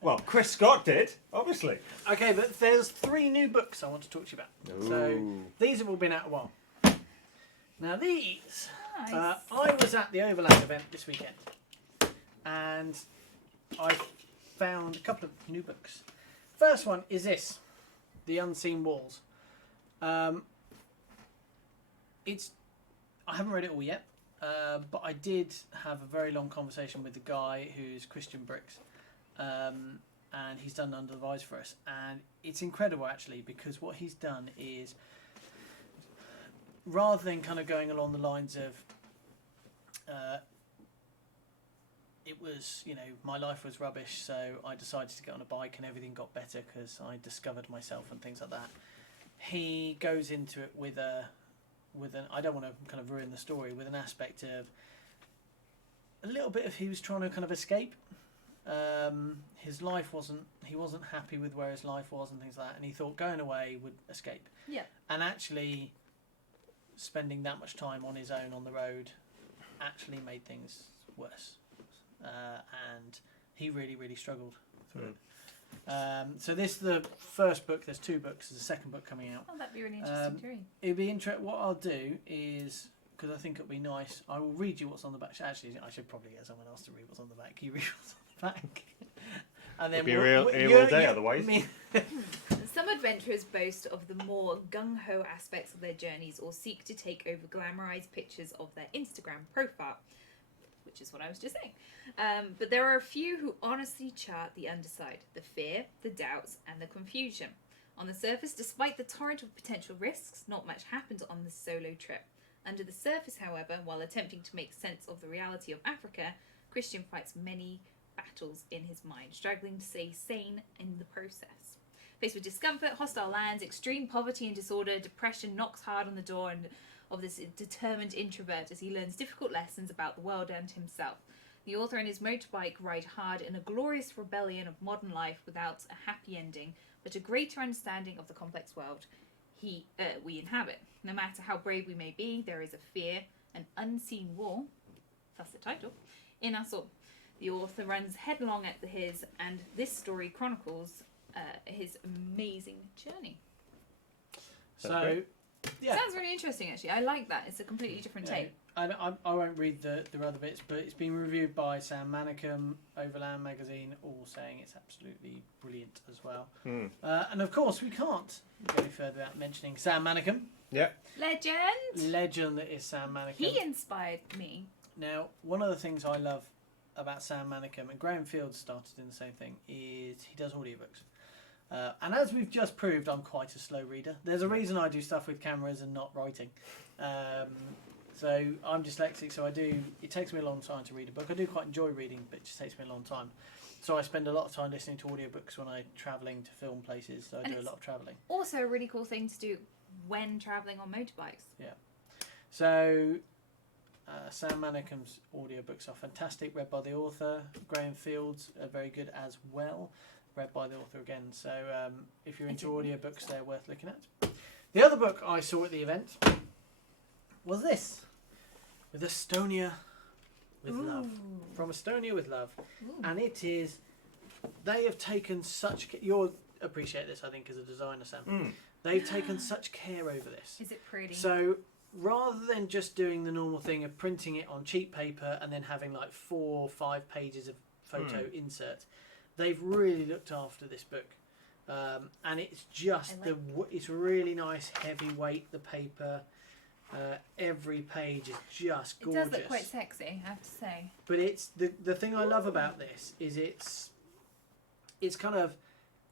Well, Chris Scott did, obviously. Okay, but there's 3 new books I want to talk to you about. So Ooh. these have all been out a while. Now these, Nice. I was at the Overland event this weekend, and I found a couple of new books. First one is this, The Unseen Walls. It's I haven't read it all yet, but I did have a very long conversation with the guy who's Christian Bricks. And he's done Under the Visor for us, and it's incredible actually, because what he's done is, rather than kind of going along the lines of it was, you know, my life was rubbish, so I decided to get on a bike and everything got better because I discovered myself and things like that. He goes into it with an I don't want to kind of ruin the story, with an aspect of a little bit of he was trying to kind of escape. His life he wasn't happy with where his life was and things like that, and he thought going away would escape. Yeah. And actually spending that much time on his own on the road actually made things worse. And he really, really struggled through it. So this is the first book. There's 2 books. There's a second book coming out. Oh, that'd be really interesting to read. It'd be interesting. What I'll do is, because I think it'll be nice, I will read you what's on the back. Actually, I should probably get someone else to read what's on the back. You read what's on the back. And then It'd be here all day otherwise. Some adventurers boast of the more gung-ho aspects of their journeys or seek to take over glamorized pictures of their Instagram profile, which is what I was just saying. But there are a few who honestly chart the underside, the fear, the doubts, and the confusion. On the surface, despite the torrent of potential risks, not much happens on this solo trip. Under the surface, however, while attempting to make sense of the reality of Africa, Christian fights many battles in his mind, struggling to stay sane in the process. Faced with discomfort, hostile lands, extreme poverty and disorder, depression knocks hard on the door of this determined introvert as he learns difficult lessons about the world and himself. The author and his motorbike ride hard in a glorious rebellion of modern life without a happy ending, but a greater understanding of the complex world we inhabit. No matter how brave we may be, there is a fear, an unseen wall, that's the title, in us all. The author runs headlong at his, and this story chronicles his amazing journey. So, yeah. Sounds really interesting, actually. I like that. It's a completely different take. I won't read the other bits, but it's been reviewed by Sam Manicum, Overland Magazine, all saying it's absolutely brilliant as well. And of course, we can't go any further without mentioning Sam Manicum. Yeah. Legend That is Sam Manicum. He inspired me. Now, one of the things I love about Sam Manicum, and Graham Fields started in the same thing, is he does audiobooks. And as we've just proved, I'm quite a slow reader. There's a reason I do stuff with cameras and not writing. So I'm dyslexic, so it takes me a long time to read a book. I do quite enjoy reading, but it just takes me a long time. So I spend a lot of time listening to audiobooks when I'm travelling to film places, so I do a lot of travelling. Also a really cool thing to do when travelling on motorbikes. Yeah. So Sam Manicum's audiobooks are fantastic, read by the author. Graham Fields are very good as well, read by the author again. So if you're into audiobooks, they're worth looking at. The other book I saw at the event was this, With Estonia with Love. From Estonia with Love. And it is, they have taken such, you'll appreciate this I think as a designer, Sam. They've taken such care over this. Is it pretty? So rather than just doing the normal thing of printing it on cheap paper and then having like 4 or 5 pages of photo insert, they've really looked after this book. And it's just it's really nice, heavyweight, the paper. Every page is just gorgeous. It does look quite sexy, I have to say. But it's the thing I love about this is it's kind of,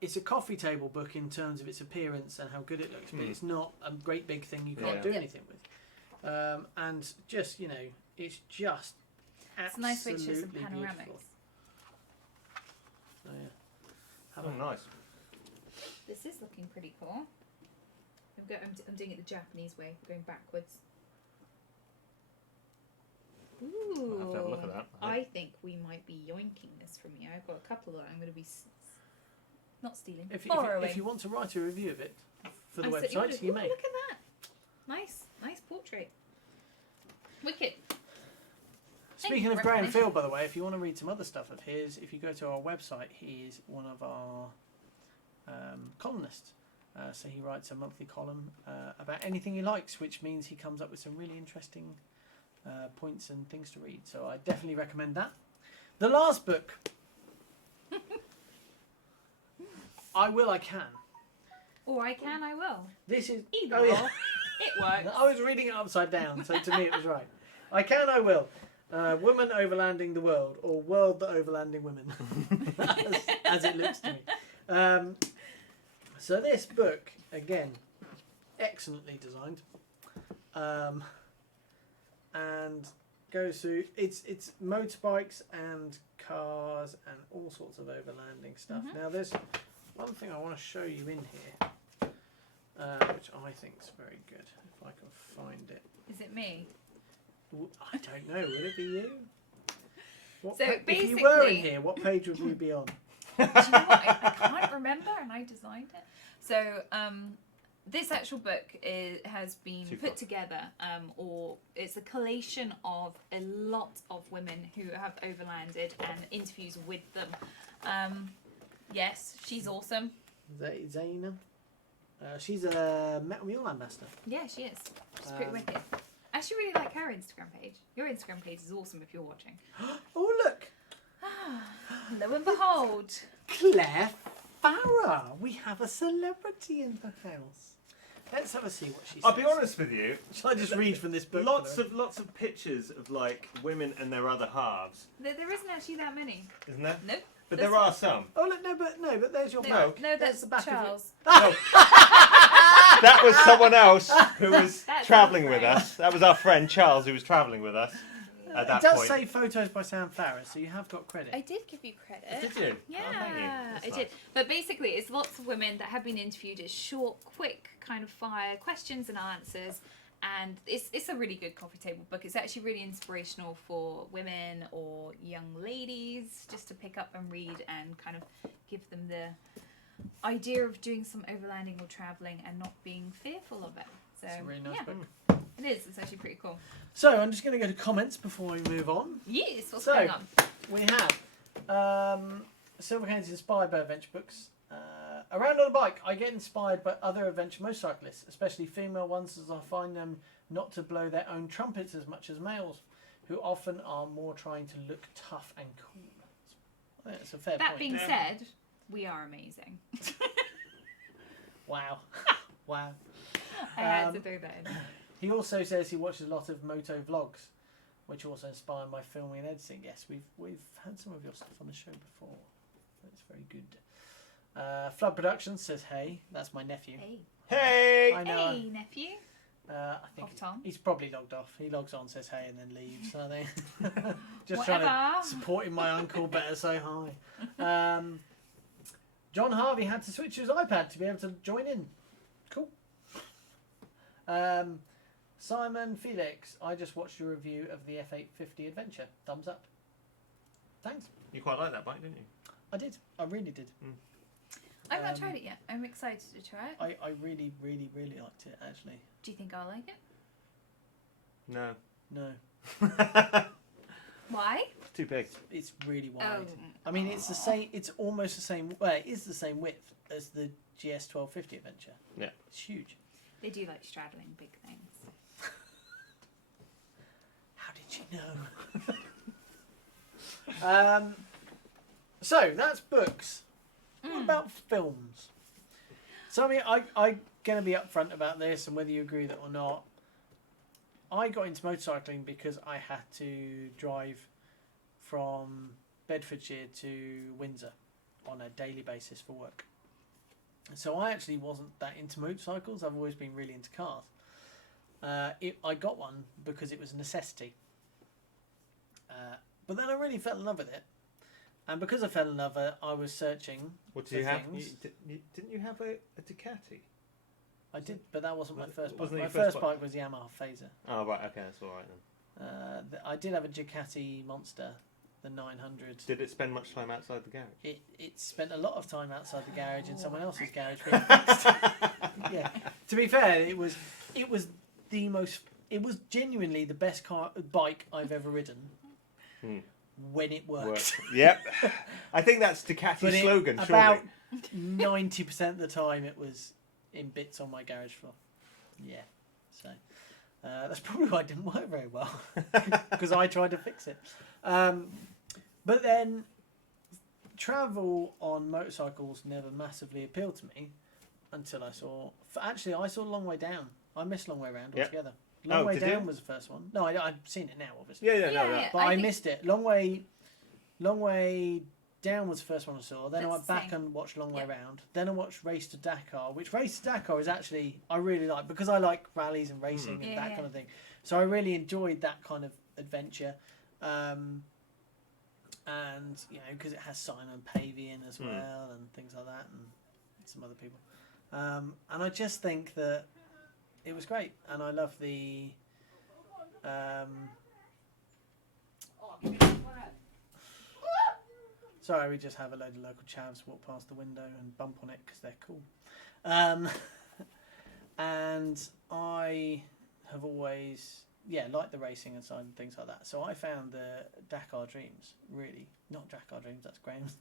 it's a coffee table book in terms of its appearance and how good it looks, but it's not a great big thing you can't Yeah. do anything with. And just, you know, it's just It's a nice way to show some absolutely panoramics. beautiful. So, yeah. Have Oh, a- nice. This is looking pretty cool. I'm doing it the Japanese way, going backwards. Ooh. I'll have to have a look at that. I think we might be yoinking this from you. I've got a couple that I'm going to be not stealing, borrowing. If you want to write a review of it for the I certainly website, would. you Ooh, may. Look at that. Nice portrait. Wicked. Speaking you of for Graham recommendation. Field, by the way, if you want to read some other stuff of his, if you go to our website, he is one of our columnists. So he writes a monthly column about anything he likes, which means he comes up with some really interesting points and things to read. So I definitely recommend that. The last book. I can. Or I can, I will. This is... Either oh, yeah. or. It works. I was reading it upside down, so to me it was right. I will. Woman overlanding the world, or world that overlanding women, as it looks to me. So this book, again, excellently designed, and goes through it's motorbikes and cars and all sorts of overlanding stuff. Now there's one thing I want to show you in here, which I think is very good. If I can find it. Is it me? I don't know. Would it be you? What So if you were in basically- here, what page would we be on? Do you know what? I can't remember, and I designed it. So this actual book has been put together, or it's a collation of a lot of women who have overlanded and interviews with them. Yes, she's awesome. Zaina. She's a Metal Mule ambassador. Yeah, she is. She's pretty wicked. I actually really like her Instagram page. Your Instagram page is awesome if you're watching. Oh, look. Lo and behold. Claire Farah. We have a celebrity in the house. Let's have a see what she says. I'll be honest with you. Shall I just read from this book? Lots of pictures of like women and their other halves, There isn't actually that many. isn't there? Nope. But there are some. Oh, look, but there's your No, back. no, There's that's the back Charles. That was someone else who was That's travelling our with friend. us. That was our friend Charles who was travelling with us at It that does point. say photos by Sam Farah, so you have got credit. I did give you credit. Did you? Yeah, Oh, thank you. That's I nice. did. But basically, it's lots of women that have been interviewed. It's short, quick, kind of fire questions and answers. And it's a really good coffee table book. It's actually really inspirational for women or young ladies just to pick up and read and kind of give them the idea of doing some overlanding or travelling and not being fearful of it. So, It's a really nice yeah, book. it is. It's actually pretty cool. So I'm just going to go to comments before we move on. Yes, what's So- going on? We have Silver Cane's inspired by adventure books. Around on a bike, I get inspired by other adventure motorcyclists, especially female ones, as I find them not to blow their own trumpets as much as males, who often are more trying to look tough and cool. I think that's a fair That point. being said, we are amazing. Wow. Wow. I had to throw that in. He also says he watches a lot of moto vlogs, which also inspire my filming and editing. Yes, we've had some of your stuff on the show before. It's very good. Flood Productions says, "Hey, that's my nephew." Hey. Hey! I know. Hey, nephew. I think Off Tom. he's probably logged off. He logs on, says hey, and then leaves. I think just trying Whatever. to supporting my uncle. Better say hi. John Harvey had to switch to his iPad to be able to join in. Cool. Simon Felix, I just watched your review of the F850 Adventure. Thumbs up. Thanks. You quite like that bike, didn't you? I did. I really did. I've not tried it yet. I'm excited to try it. I really, really, really liked it, actually. Do you think I'll like it? No. No. Why? It's too big. It's really wide. Oh. I mean, it's the same. It's almost the same. Well, it is the same width as the GS 1250 Adventure. Yeah. It's huge. They do like straddling big things. How did you know? So that's books. What about films? So I mean, I'm going to be upfront about this, and whether you agree with it or not. I got into motorcycling because I had to drive from Bedfordshire to Windsor on a daily basis for work. So I actually wasn't that into motorcycles. I've always been really into cars. I got one because it was a necessity. But then I really fell in love with it. And because I fell in love with it, I was searching What for did you have? things. Didn't you have a Ducati? I did, but that wasn't my first bike. Wasn't it My your first first bike? bike was the Yamaha Phaser. Oh right, okay, that's all right then. I did have a Ducati Monster, the 900. Did it spend much time outside the garage? It spent a lot of time outside the garage in someone else's garage being fixed. Yeah. To be fair, it was genuinely the best bike I've ever ridden when it worked. Yep. I think that's Ducati's slogan. About 90% of the time, it was in bits on my garage floor. Yeah. So that's probably why it didn't work very well because I tried to fix it. But then travel on motorcycles never massively appealed to me until I saw. Actually, I saw Long Way Down. I missed Long Way Round altogether. Long Way Down was the first one. No, I've seen it now, obviously. Yeah. But I missed it. Long Way Down was the first one I saw. Then I went back and watched Long Way Round. Then I watched Race to Dakar, which Race to Dakar is actually I really like because I like rallies and racing and that kind of thing. So I really enjoyed that kind of adventure. And because it has Simon Pavey in as well and things like that and some other people. And I just think that it was great, and I love the. Sorry, we just have a load of local chavs walk past the window and bump on it because they're cool. And I have always, liked the racing and side and things like that. So I found the Dakar Dreams really, not Dakar Dreams, that's Graham's.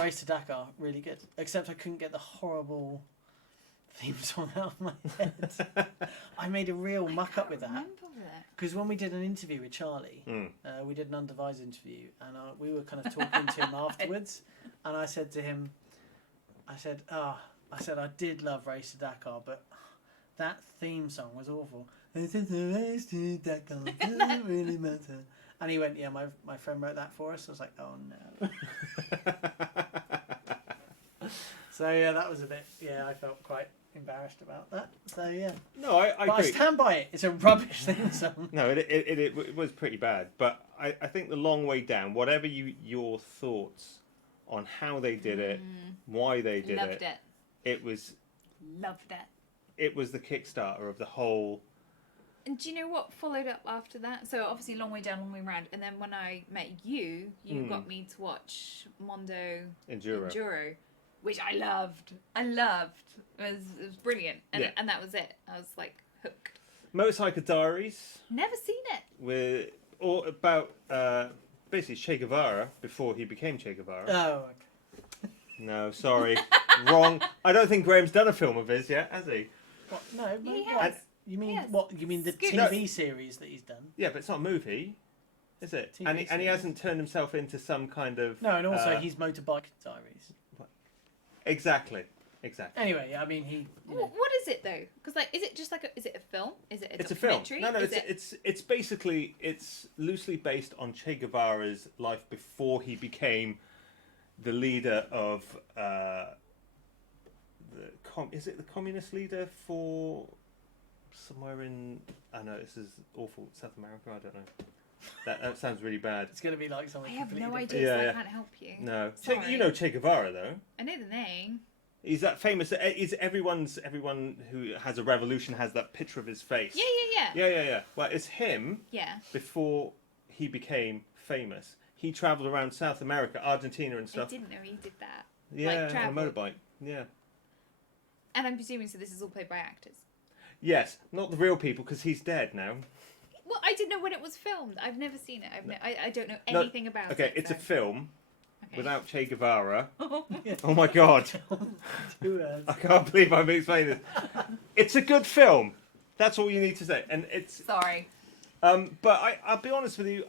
Race to Dakar really good, except I couldn't get the horrible theme song out of my head. I made a real muck up with that because when we did an interview with Charlie, we did an undevised interview, and we were kind of talking to him afterwards, and I said to him, I said I did love Race to Dakar, but that theme song was awful. This is the race to Dakar, doesn't really matter. And he went, yeah, my friend wrote that for us. I was like, oh no. So yeah, that was a bit. Yeah, I felt quite embarrassed about that. So yeah. No, I but agree. I stand by it. It's a rubbish thing song. No, it was pretty bad. But I think the Long Way Down, whatever your thoughts on how they did it, why they did Loved it. It was. Loved it. It was the Kickstarter of the whole. And do you know what followed up after that? So obviously Long Way Down, Long Way Round. And then when I met you got me to watch Mondo Enduro, which I loved. It was brilliant. And that was it. I was like hooked. Motorcycle Diaries. Never seen it. With all about basically Che Guevara before he became Che Guevara. Oh, okay. No, sorry. Wrong. I don't think Graham's done a film of his yet, has he? What? No, He what? has. You mean Yes. what? You mean the Scoot. TV series that he's done? Yeah, but it's not a movie, is it? TV And he series. hasn't turned himself into some kind of... No, and also he's Motorbike Diaries. Exactly. Anyway, I mean he. What is it though? Because is it just is it a film? Is it a It's a film. documentary? No, Is it's basically, it's loosely based on Che Guevara's life before he became the leader of... is it the communist leader for... somewhere in, I know this is awful, South America, I don't know. That sounds really bad. It's going to be like something. I have no completely idea, Yeah, so yeah. I can't help you. No, Sorry. you know Che Guevara though. I know the name. He's that famous. Is everyone who has a revolution has that picture of his face? Yeah. Well, it's him. Yeah. Before he became famous, he travelled around South America, Argentina, and I stuff. didn't know he did that. Yeah, on a travelled. motorbike. Yeah. And I'm presuming so this is all played by actors. Yes, not the real people because he's dead now. Well, I didn't know when it was filmed. I've never seen it. I don't know No, anything about it. Okay, it's so. a film Okay. without Che Guevara. Oh my god. I can't believe I'm explaining this. It's a good film. That's all you need to say. And it's Sorry. but I'll be honest with you,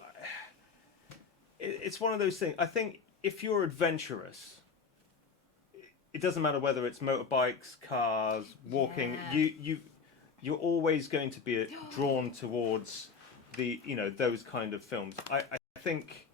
it's one of those things. I think if you're adventurous, it doesn't matter whether it's motorbikes, cars, walking, Yeah. you're always going to be drawn towards those kind of films. I think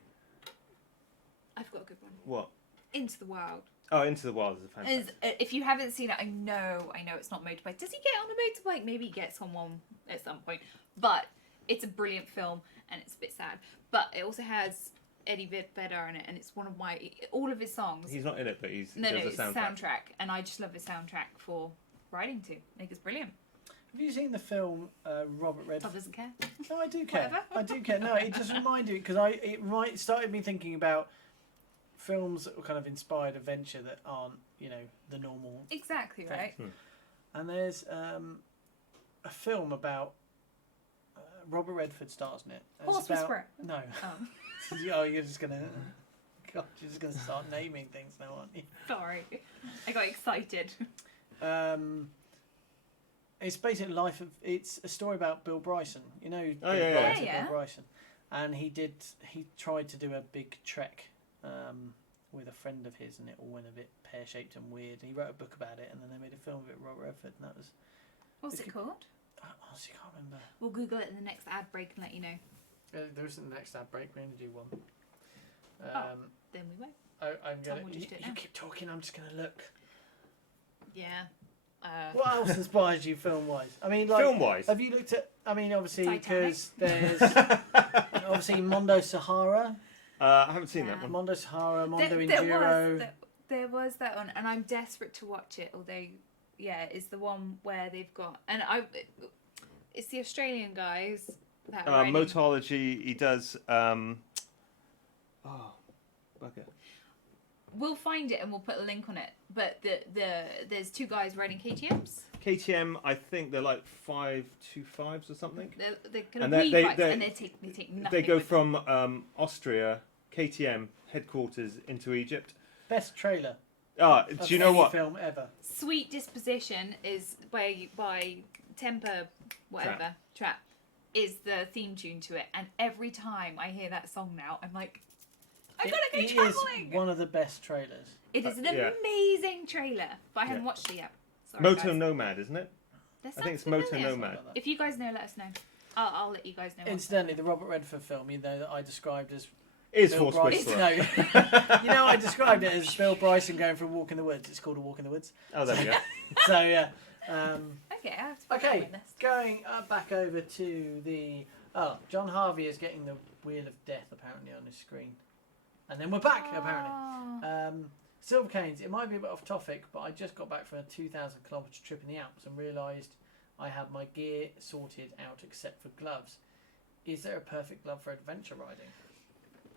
I've got a good one. what? Into the Wild. Oh, Into the Wild is a fantastic. If you haven't seen it, I know it's not motorbike. Does he get on a motorbike? Maybe he gets on one at some point. But it's a brilliant film, and it's a bit sad. But it also has Eddie Vedder in it, and it's one of all of his songs. He's not in it, but he No, does it's a soundtrack, and I just love his soundtrack for riding to. I think it's brilliant. Have you seen the film Robert Redford? Todd doesn't care. No, I do care. Whatever. I do care. No, it just reminded me because it started me thinking about films that were kind of inspired adventure that aren't, the normal. Exactly right. And there's a film about Robert Redford stars in it. And Horse it's about, Whisperer. No. Oh, You're just gonna. God, you're just gonna start naming things now, aren't you? sorry, I got excited. It's basically it's a story about Bill Bryson. You know, Oh, the yeah. writer Yeah. Bill Bryson, and he tried to do a big trek with a friend of his, and it all went a bit pear shaped and weird. And he wrote a book about it, and then they made a film of it with Robert Redford, and that was. What's it called? I honestly can't remember. We'll Google it in the next ad break and let you know. There isn't the next ad break. We're going to do one. Then we won't. I'm Tom gonna. will just do it You now. keep talking. I'm just going to look. Yeah. What else inspires you film wise? I mean, like, Film-wise? have you looked at? I mean, obviously, Titanic. because there's obviously Mondo Sahara, I haven't seen that one. Mondo Sahara, Mondo There Enduro. there was that one, and I'm desperate to watch it. Although, yeah, it's the one where they've got, and it's the Australian guys that are riding. Motology, he does. Bugger. We'll find it and we'll put a link on it. But there's two guys riding KTM's. KTM, I think they're like 525s or something. They're kind And of they- wee they- bikes, they- and they take nothing. They go with them. from Austria, KTM headquarters into Egypt. Best trailer. Ah, of do you know any what? film ever? Sweet Disposition is by Temper whatever Trap is the theme tune to it, and every time I hear that song now, I'm like, I gotta go It traveling. is one of the best trailers. It is an yeah. amazing trailer, but I haven't Yeah. watched it yet. Sorry, Moto guys. Nomad, isn't it? That I think it's sounds Moto familiar. Nomad. If you guys know, let us know. I'll let you guys know. Incidentally, the Robert Redford film, that I described as Is Bill Horse Bryson. Whisperer. No, I described it as Bill Bryson going for a walk in the woods. It's called A Walk in the Woods. Oh, there we go. So yeah. Okay, I have to put that on Okay, my list. going back over to the. Oh, John Harvey is getting the Wheel of Death apparently on his screen, and then we're back apparently. Oh. Silver Canes. It might be a bit off topic, but I just got back from a 2,000-kilometre trip in the Alps and realised I had my gear sorted out except for gloves. Is there a perfect glove for adventure riding?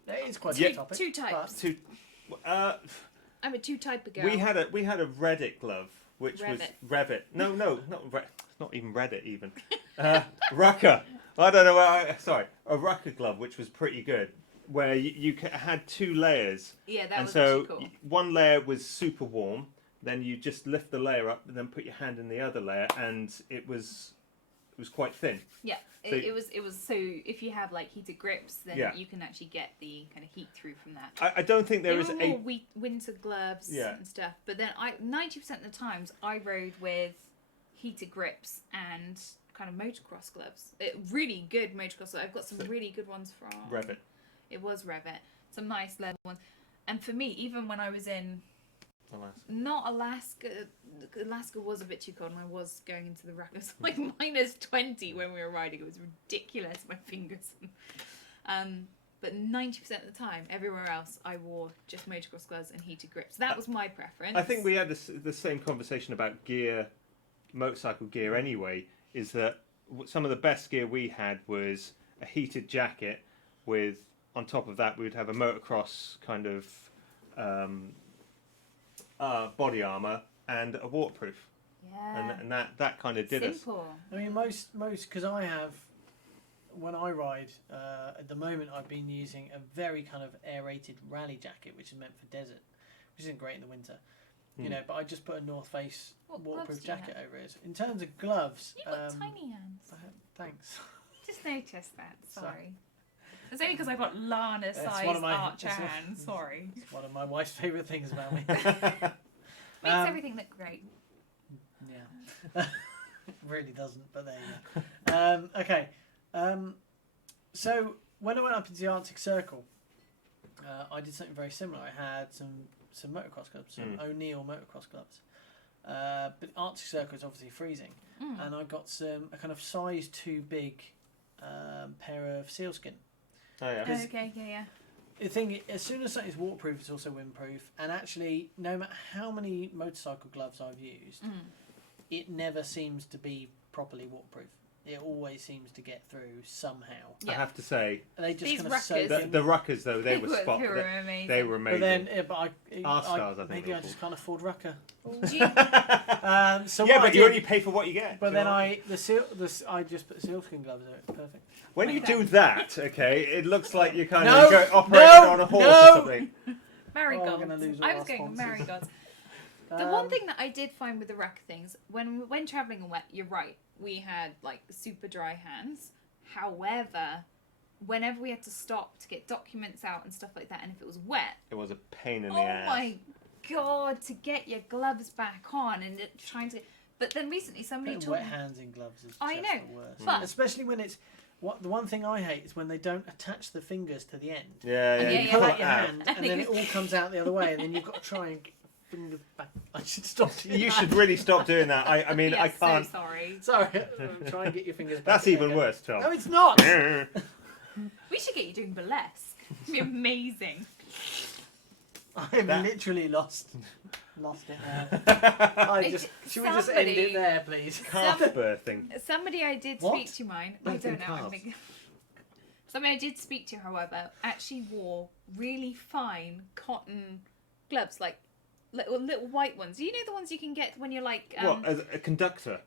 That is quite Yeah. a topic. Two types. I'm a two-type of girl. We had a Reddit glove, which was Revit. Revit. No, not even Reddit even. Rucker. I don't know. Sorry, a Rucker glove, which was pretty good, where you had two layers. Yeah, that and was so actually cool. one layer was super warm. Then you just lift the layer up, and then put your hand in the other layer, and it was quite thin. Yeah, So- it was so if you have like heated grips, then Yeah. you can actually get the kind of heat through from that. I don't think there They is were a. more winter gloves Yeah. and stuff, but then 90% of the times I rode with heated grips and kind of motocross gloves. Really good motocross. I've got some really good ones from Revit. It was Revit. Some nice leather ones. And for me, even when I was in not Alaska was a bit too cold, and I was going into the rack. It was like -20 when we were riding. It was ridiculous, my fingers. But 90% of the time, everywhere else, I wore just motocross gloves and heated grips. That was my preference. I think we had the same conversation about gear, motorcycle gear anyway, is that some of the best gear we had was a heated jacket with, on top of that, we would have a motocross kind of body armour and a waterproof. Yeah. And that kind of did Simple. I mean, most because I have when I ride at the moment, I've been using a very kind of aerated rally jacket, which is meant for desert, which isn't great in the winter, you know. But I just put a North Face What waterproof gloves do you jacket have? over it. In terms of gloves, You've got tiny hands. Thanks. Just noticed that. Sorry. It's only because I've got Lana-sized one of my- arch it's one- hands. Sorry. It's one of my wife's favourite things about me. Makes everything look great. Yeah. Really doesn't, but there you go. Okay. So when I went up into the Arctic Circle, I did something very similar. I had some some motocross gloves, some O'Neill motocross gloves. But Arctic Circle is obviously freezing, and I got a kind of size too big pair of sealskin. Oh yeah. Okay, yeah. The thing, as soon as something's waterproof, it's also windproof. And actually, no matter how many motorcycle gloves I've used, it never seems to be properly waterproof. It always seems to get through somehow. I have to say, They just These kind of soak ruckers. in. the ruckers though, they were spot. They were amazing. They were amazing. But then, R-Stars, I think maybe they're I just can't afford rucker. Do you, So yeah, what I but you did- only pay for what you get. But Do you then know what I just put sealskin gloves on it. Perfect. When you Like do that, okay, it looks like you're kind No, of operating no, on a horse no. or something. marigolds. I'm gonna lose all I our was going with sponsors. marigolds. The one thing that I did find with the ruck things, when travelling in wet, you're right, we had like super dry hands. However, whenever we had to stop to get documents out and stuff like that, and if it was wet, It was a pain in the oh ass. my god, to get your gloves back on and trying to. But then recently somebody Putting told wet me. hands in gloves is I just know, the worst. but- Especially when it's the one thing I hate is when they don't attach the fingers to the end. Yeah, Yeah, you yeah. Pull pull out it your out. hand and then it all comes out the other way, and then you've got to try and get your fingers back. I should stop doing You that. should really stop doing that. I mean, Yeah, I can't. So sorry. Sorry, try and get your fingers back. That's There even you go. worse, Tom. No, it's not. We should get you doing burlesque. It'd be amazing. I've That- literally lost it now. It- Should we just end somebody- it there, please? Calf birthing. Somebody I did What? speak to mine. I Birthing don't know. calves. Somebody I did speak to, however, actually wore really fine cotton gloves, like little white ones. You know the ones you can get when you're like. What, as a conductor?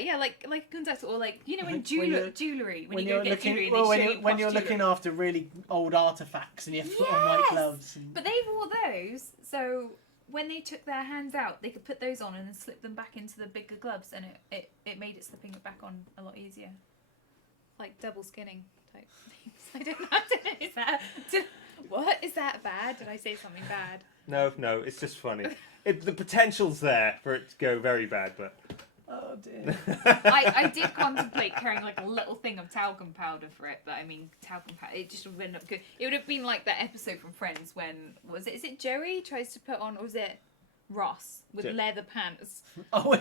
Yeah, like a conductor, or like you know in When you're- jewelry when, When you go you're get looking, jewelry. well, they show you when posh you're jewelry. looking after really old artifacts and you put on white Yes! gloves. And... But they wore those, so when they took their hands out, they could put those on and then slip them back into the bigger gloves, and it made it slipping it back on a lot easier. Like double skinning type things. I don't know. What? Is that bad? Did I say something bad? No, it's just funny. The potential's there for it to go very bad, but. Oh dear. I did contemplate carrying like a little thing of talcum powder for it, but I mean talcum powder, it just would end up good. It would have been like that episode from Friends when is it Joey tries to put on, or was it Ross with leather pants? Oh, when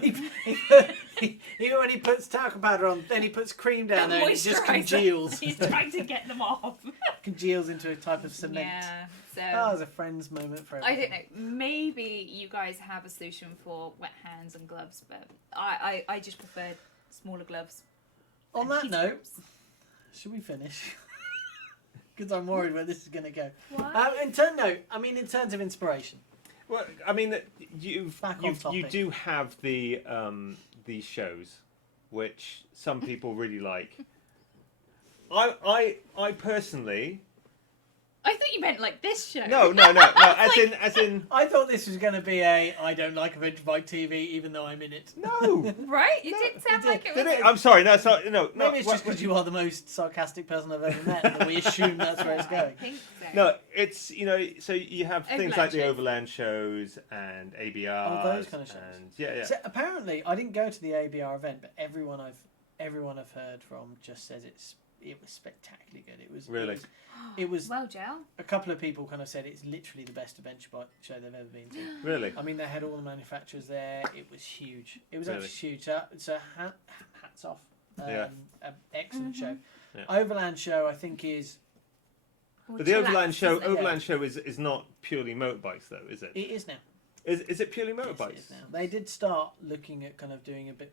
when he puts talcum powder on, then he puts cream down there and it just Moisturiser. congeals. He's trying to get them off. Congeals into a type of cement. Yeah, so That was a Friends moment for I everything. don't know. Maybe you guys have a solution for wet hands and gloves, but I just preferred smaller gloves. On and that cheese note, grips. should we finish? Because I'm worried where this is going to go. Why? In terms of inspiration. Well, I mean, Back on you topic. do have these shows, which some people really like. I personally. I thought you meant like this show. No. As in. I thought this was going to be I don't like Adventure Bike TV even though I'm in it. No. Right? You did sound like it was. Did it? I'm sorry. No, it's not. No. Maybe it's just because you are the most sarcastic person I've ever met that we assume that's where it's I going. think so. No, it's so you have things Overland like the shows. Overland shows and ABR. Oh, those kind of shows. And, yeah. So apparently, I didn't go to the ABR event, but everyone I've heard from just says it was spectacularly good. It was Really? It was Well, Joe. a couple of people kind of said it's literally the best adventure bike show they've ever been to. Really? I mean, they had all the manufacturers there. It was huge. It was Really? actually huge. So hats off. Yeah. An excellent show. Yeah. Overland show, I think, is But the Overland show, isn't it? Overland show is not purely motorbikes, though, is it? it is now. Is it purely Yes, motorbikes? it is now. They did start looking at kind of doing a bit,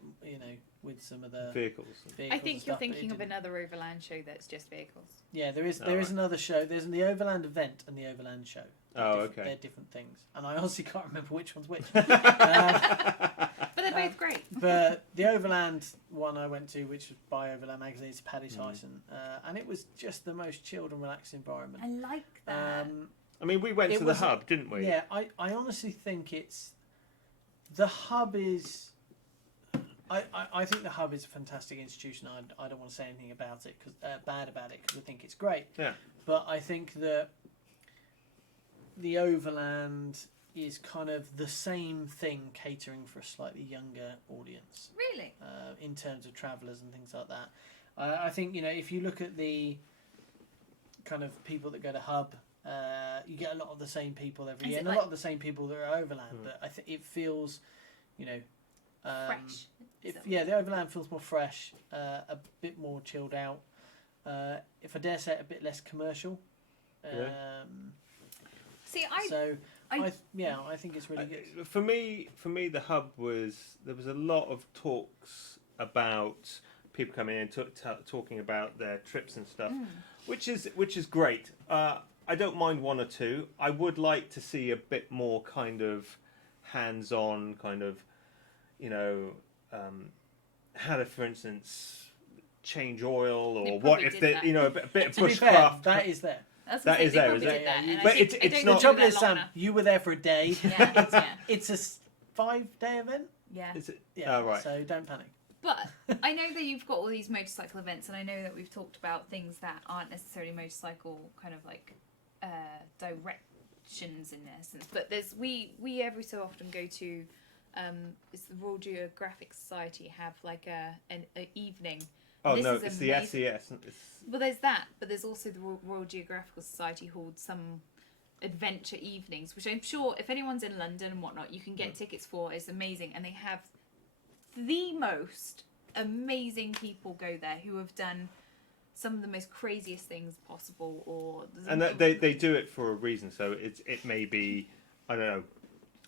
with some of the Vehicles. I vehicles and think you're stuff, but it thinking of didn't- another Overland show that's just vehicles. Yeah, there is Oh, there is right. another show. There's the Overland event and the Overland show. Oh, Different- okay. They're different things, and I honestly can't remember which one's which. But they're both great. But the Overland one I went to, which was by Overland Magazine, is Paddy Tyson, and it was just the most chilled and relaxed environment. I like that. I mean, we went It to the was- hub, didn't we? Yeah, I honestly think the hub is. I think the hub is a fantastic institution. I don't want to say anything about it bad about it because I think it's great. Yeah. But I think that the Overland is kind of the same thing, catering for a slightly younger audience Really? in terms of travellers and things like that. I think if you look at the kind of people that go to hub You get a lot of the same people every Is year, it and like- a lot of the same people that are overland. But I think it feels, you know, Fresh. the overland feels more fresh, a bit more chilled out. If I dare say it, a bit less commercial. See, I think it's really good. For me, the hub there was a lot of talks about people coming in talking about their trips and stuff, which is great. I don't mind one or two. I would like to see a bit more kind of hands-on, kind of, you know, how to, for instance, change oil, or They what probably if did they, that. you know, a bit of To be fair, bushcraft. that is there. That is there, is it? But it's not- The trouble is, Sam, you were there for a day. Yeah. It's a 5-day event. Yeah. Is it? Yeah. Oh, right. So don't panic. But I know that you've got all these motorcycle events, and I know that we've talked about things that aren't necessarily motorcycle kind of like directions in essence. But we every so often go to it's the Royal Geographic Society have like an evening. Oh This no, is it's the amazing. SES. Well, there's that, but there's also the Royal Geographical Society holds some adventure evenings, which I'm sure if anyone's in London and whatnot, you can get tickets for. It's amazing, and they have the most amazing people go there who have done some of the most craziest things possible, or And they do it for a reason. So it may be, I don't know,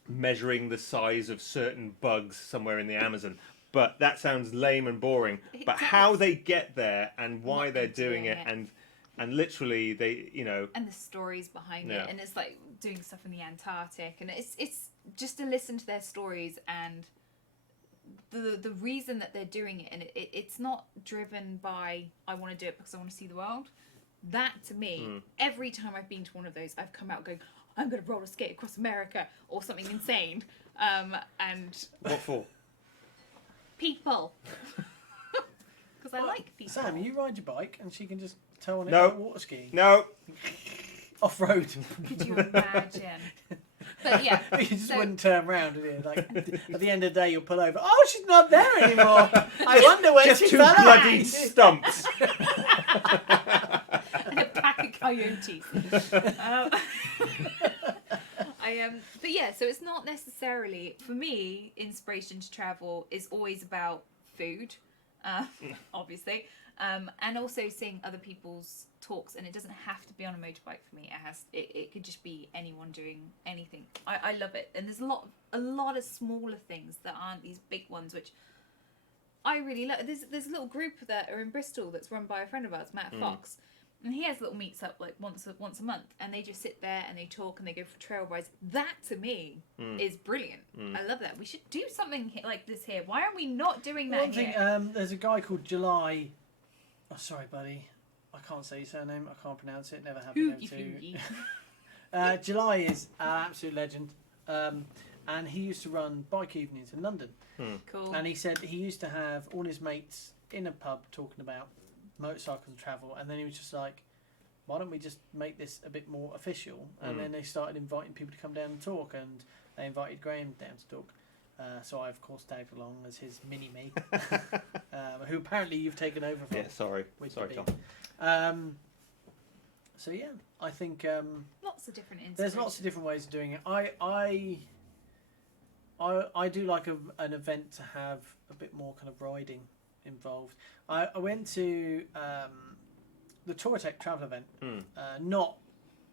measuring the size of certain bugs somewhere in the Amazon. But that sounds lame and boring. But how they get there and why What they're they're doing doing it, it. and literally they, you know, and the stories behind Yeah. it, and it's like doing stuff in the Antarctic, and it's just to listen to their stories and the reason that they're doing it, and it's not driven by I want to do it because I want to see the world. That to me, every time I've been to one of those, I've come out going, I'm going to roller skate across America or something insane, and what for? people, because I like people. Sam, you ride your bike, and she can just tow on it No. like water skiing. No. Off road. Could you imagine? But yeah, You just so- wouldn't turn round, would you? Like at the end of the day, you'll pull over. Oh, she's not there anymore. I wonder where Just she two fell bloody at. stumps. and a pack of coyotes. But yeah, so it's not necessarily for me. Inspiration to travel is always about food, obviously, and also seeing other people's talks. And it doesn't have to be on a motorbike for me. It could just be anyone doing anything. I love it, and there's a lot of smaller things that aren't these big ones, which I really love. There's a little group that are in Bristol that's run by a friend of ours, Matt Fox. And he has little meets up like once a month, and they just sit there and they talk and they go for trail rides. That to me is brilliant. I love that. We should do something like this here. Why are we not doing that One thing, here? there's a guy called July. Oh, sorry, buddy. I can't say his surname. I can't pronounce it. Never have been able Hoogie to. Foogie. July is an absolute legend. And he used to run bike evenings in London. Cool. And he said he used to have all his mates in a pub talking about motorcycles and travel, and then he was just like, why don't we just make this a bit more official? And then they started inviting people to come down and talk, and they invited Graham down to talk. So I, of course, tagged along as his mini-me, who apparently you've taken over from. Yeah, sorry. with Sorry, the Tom. So yeah, I think Lots of different inspirations. there's lots of different ways of doing it. I do like an event to have a bit more kind of riding involved. I went to the Touratech travel event, not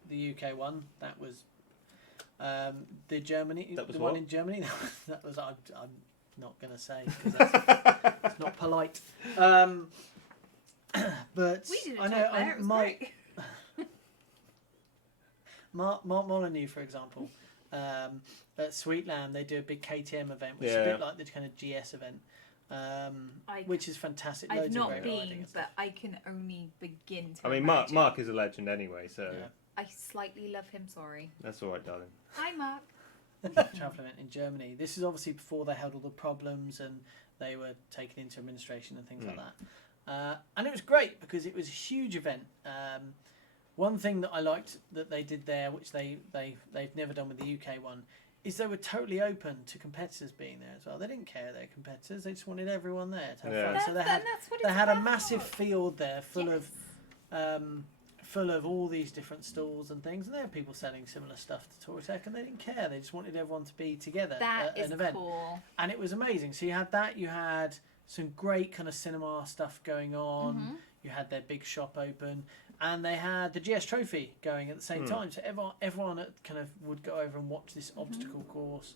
the UK one. That was the Germany. That was the what? one in Germany. That was I'm not going to say because it's not polite. But We did a I know talk there. It was great. Mark Molyneux, for example, at Sweetland, they do a big KTM event, which is a Yeah. bit like the kind of GS event, which is fantastic. I've Loads of not great riding been, and stuff. but I can only begin to. I mean, imagine. Mark is a legend anyway, so Yeah. I slightly love him. Sorry. that's all right, darling. Hi, Mark. Travel event in Germany. This is obviously before they had all the problems and they were taken into administration and things like that. And it was great because it was a huge event. One thing that I liked that they did there, which they've never done with the UK one, is they were totally open to competitors being there as well. They didn't care they're competitors; they just wanted everyone there to have Yeah. fun. So That's what they it's had a about. massive field there full of full of all these different stalls and things, and there were people selling similar stuff to Toy Tech, and they didn't care. They just wanted everyone to be together That at is an event, cool. and it was amazing. So you had that, you had some great kind of cinema stuff going on. You had their big shop open, and they had the GS Trophy going at the same time. So everyone kind of would go over and watch this obstacle course.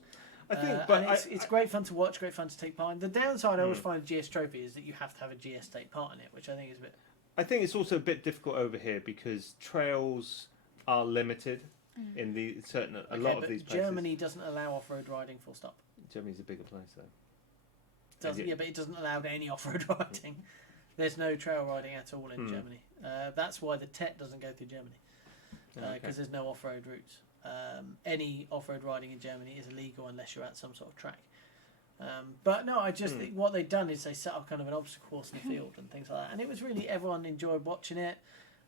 I think, and it's great fun to watch, great fun to take part in. The downside I always find of GS Trophy is that you have to have a GS take part in it, which I think is a bit. I think it's also a bit difficult over here because trails are limited in the certain a lot of these places. Germany doesn't allow off-road riding. Full stop. Germany's a bigger place though. Yeah, but it doesn't allow any off-road riding. There's no trail riding at all in Germany. That's why the TET doesn't go through Germany, because there's no off-road routes. Any off-road riding in Germany is illegal unless you're at some sort of track. But no, I just think what they've done is they set up kind of an obstacle course in the field and things like that, and it was really, everyone enjoyed watching it.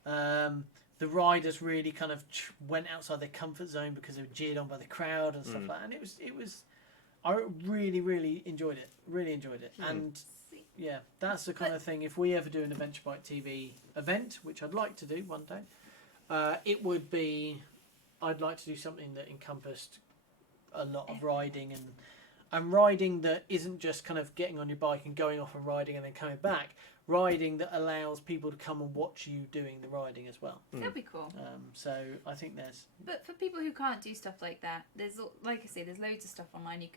The riders really kind of went outside their comfort zone because they were jeered on by the crowd and stuff like that, and it was I really enjoyed it. Really enjoyed it, and yeah, that's the kind of thing. If we ever do an Adventure Bike TV event, which I'd like to do one day, it would be. I'd like to do something that encompassed a lot of riding and riding that isn't just kind of getting on your bike and going off and riding and then coming back. Riding that allows people to come and watch you doing the riding as well. That'd be cool. So I think there's. But for people who can't do stuff like that, there's, like I say, there's loads of stuff online. You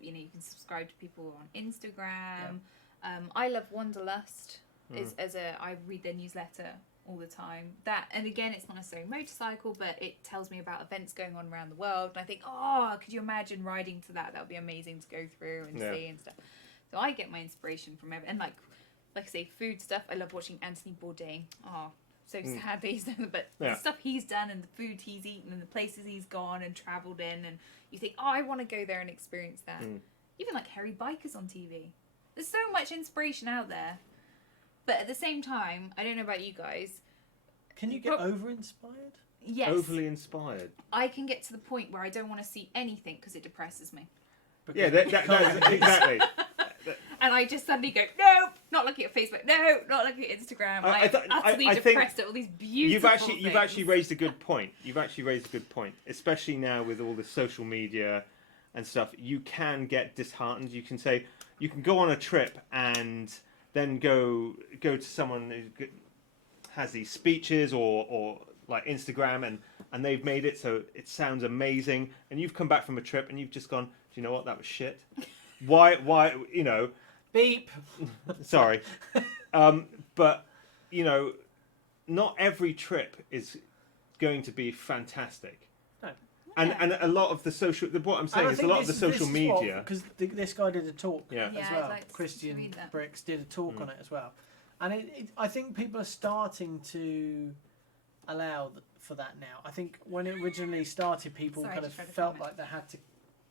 you can subscribe to people on Instagram. Yeah. I love Wanderlust. I read their newsletter all the time. That, and again, it's not necessarily motorcycle, but it tells me about events going on around the world. And I think, could you imagine riding to that? That would be amazing to go through and see and stuff. So I get my inspiration from everything. And like I say, food stuff. I love watching Anthony Bourdain. So sad that he's done, but the stuff he's done and the food he's eaten and the places he's gone and travelled in, and you think, I want to go there and experience that. Even like hairy bikers on TV. There's so much inspiration out there. But at the same time, I don't know about you guys. Can you get over-inspired? Yes. Overly inspired. I can get to the point where I don't want to see anything because it depresses me. Yeah, that's exactly. And I just suddenly go, nope, not looking at Facebook, no, not looking at Instagram. I'm utterly depressed at all these beautiful things. You've actually raised a good point. Especially now with all the social media and stuff. You can get disheartened. You can say, you can go on a trip and then go to someone who has these speeches or like Instagram and they've made it so it sounds amazing, and you've come back from a trip and you've just gone, do you know what, that was shit. Why beep. Sorry. But not every trip is going to be fantastic. No. And a lot of the social, what I'm saying is a lot of the social media. Because this guy did a talk as well. I'd like to Christian read that. Bricks did a talk on it as well. And I think people are starting to allow for that now. I think when it originally started, people kind of felt like they had to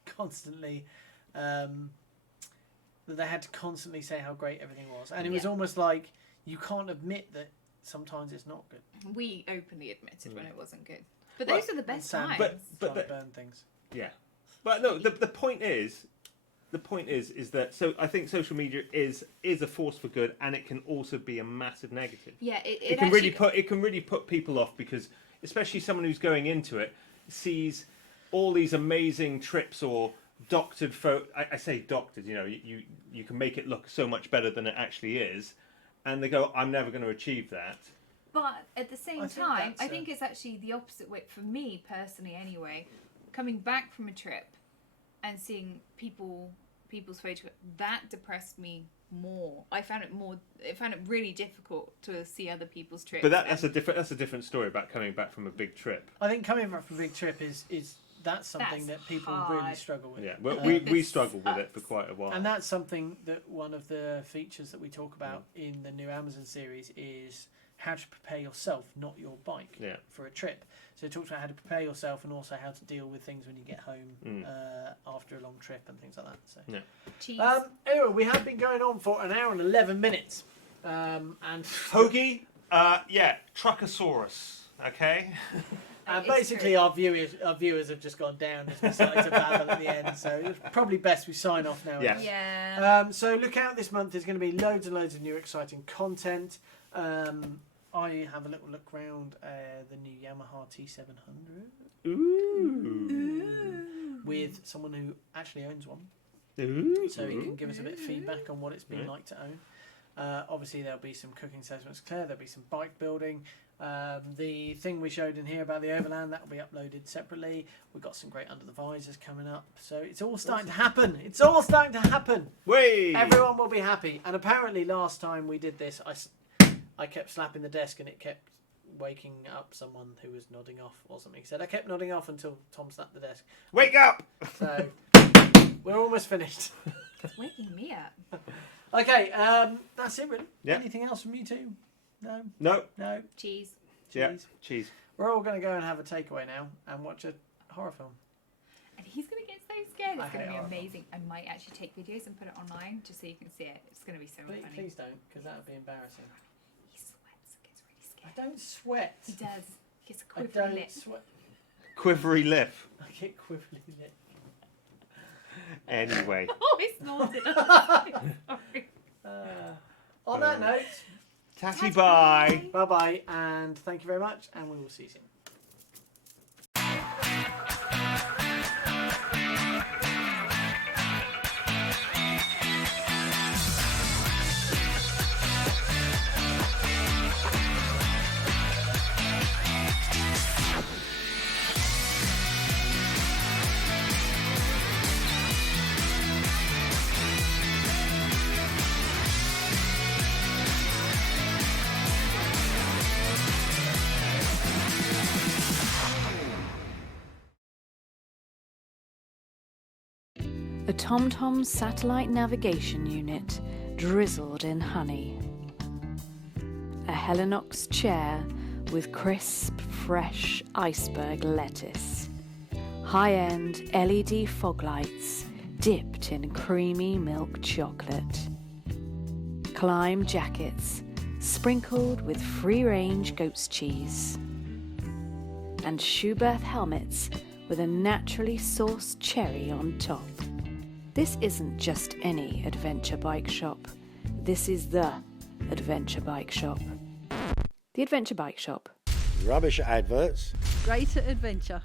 constantly say how great everything was, and it was almost like you can't admit that sometimes it's not good. We openly admitted when it wasn't good, but those are the best times. But burn things. Yeah, but no, the point is that I think social media is a force for good, and it can also be a massive negative. Yeah, it can really put people off, because especially someone who's going into it sees all these amazing trips or doctored I say doctored, you can make it look so much better than it actually is, and they go, I'm never going to achieve that. But at the same time, I think it's actually the opposite way for me personally anyway. Coming back from a trip and seeing people's photos, that depressed me more. I found it really difficult to see other people's trips. But that's a different story about coming back from a big trip. I think coming back from a big trip is that's something that people really struggle with. Yeah, well, we struggled with it for quite a while. And that's something that one of the features that we talk about in the new Amazon series is how to prepare yourself, not your bike, for a trip. So it talks about how to prepare yourself and also how to deal with things when you get home after a long trip and things like that. So. Anyway, we have been going on for an hour and 11 minutes. And Hoagie, Truckosaurus, okay? Basically, our viewers have just gone down as we started to babble at the end, so it's probably best we sign off now. Yeah. So look out this month. There's going to be loads and loads of new exciting content. I have a little look round the new Yamaha T700 with someone who actually owns one. So he can give us a bit of feedback on what it's been like to own. Obviously, there'll be some cooking sessions, Claire. There'll be some bike building. The thing we showed in here about the Overland, that will be uploaded separately. We've got some great under the visors coming up. So it's all starting to happen. It's all starting to happen. Whey! Everyone will be happy. And apparently last time we did this, I kept slapping the desk and it kept waking up someone who was nodding off or something. He said, I kept nodding off until Tom slapped the desk. Wake up! So we're almost finished. It's waking me up. Okay, that's it really. Yeah. Anything else from you two? No? No. No? Cheese. Yeah. Cheese. We're all going to go and have a takeaway now and watch a horror film. And he's going to get so scared. I It's going hate to be horror amazing. I might actually take videos and put it online just so you can see it. It's going to be so funny. Please don't, because that would be embarrassing. He sweats and gets really I scared. don't sweat. He does. He gets a I quivery don't lip. sweat. Quivery lip. I get quivery lip. Anyway. Oh, he snorted. Sorry. On that note, Tatty bye. bye-bye, and thank you very much, and we will see you soon. A TomTom satellite navigation unit drizzled in honey. A Helinox chair with crisp, fresh iceberg lettuce. High-end LED fog lights dipped in creamy milk chocolate. Climb jackets sprinkled with free-range goat's cheese. And Schubert helmets with a naturally sourced cherry on top. This isn't just any adventure bike shop. This is the adventure bike shop. The Adventure Bike Shop. Rubbish adverts. Greater adventure.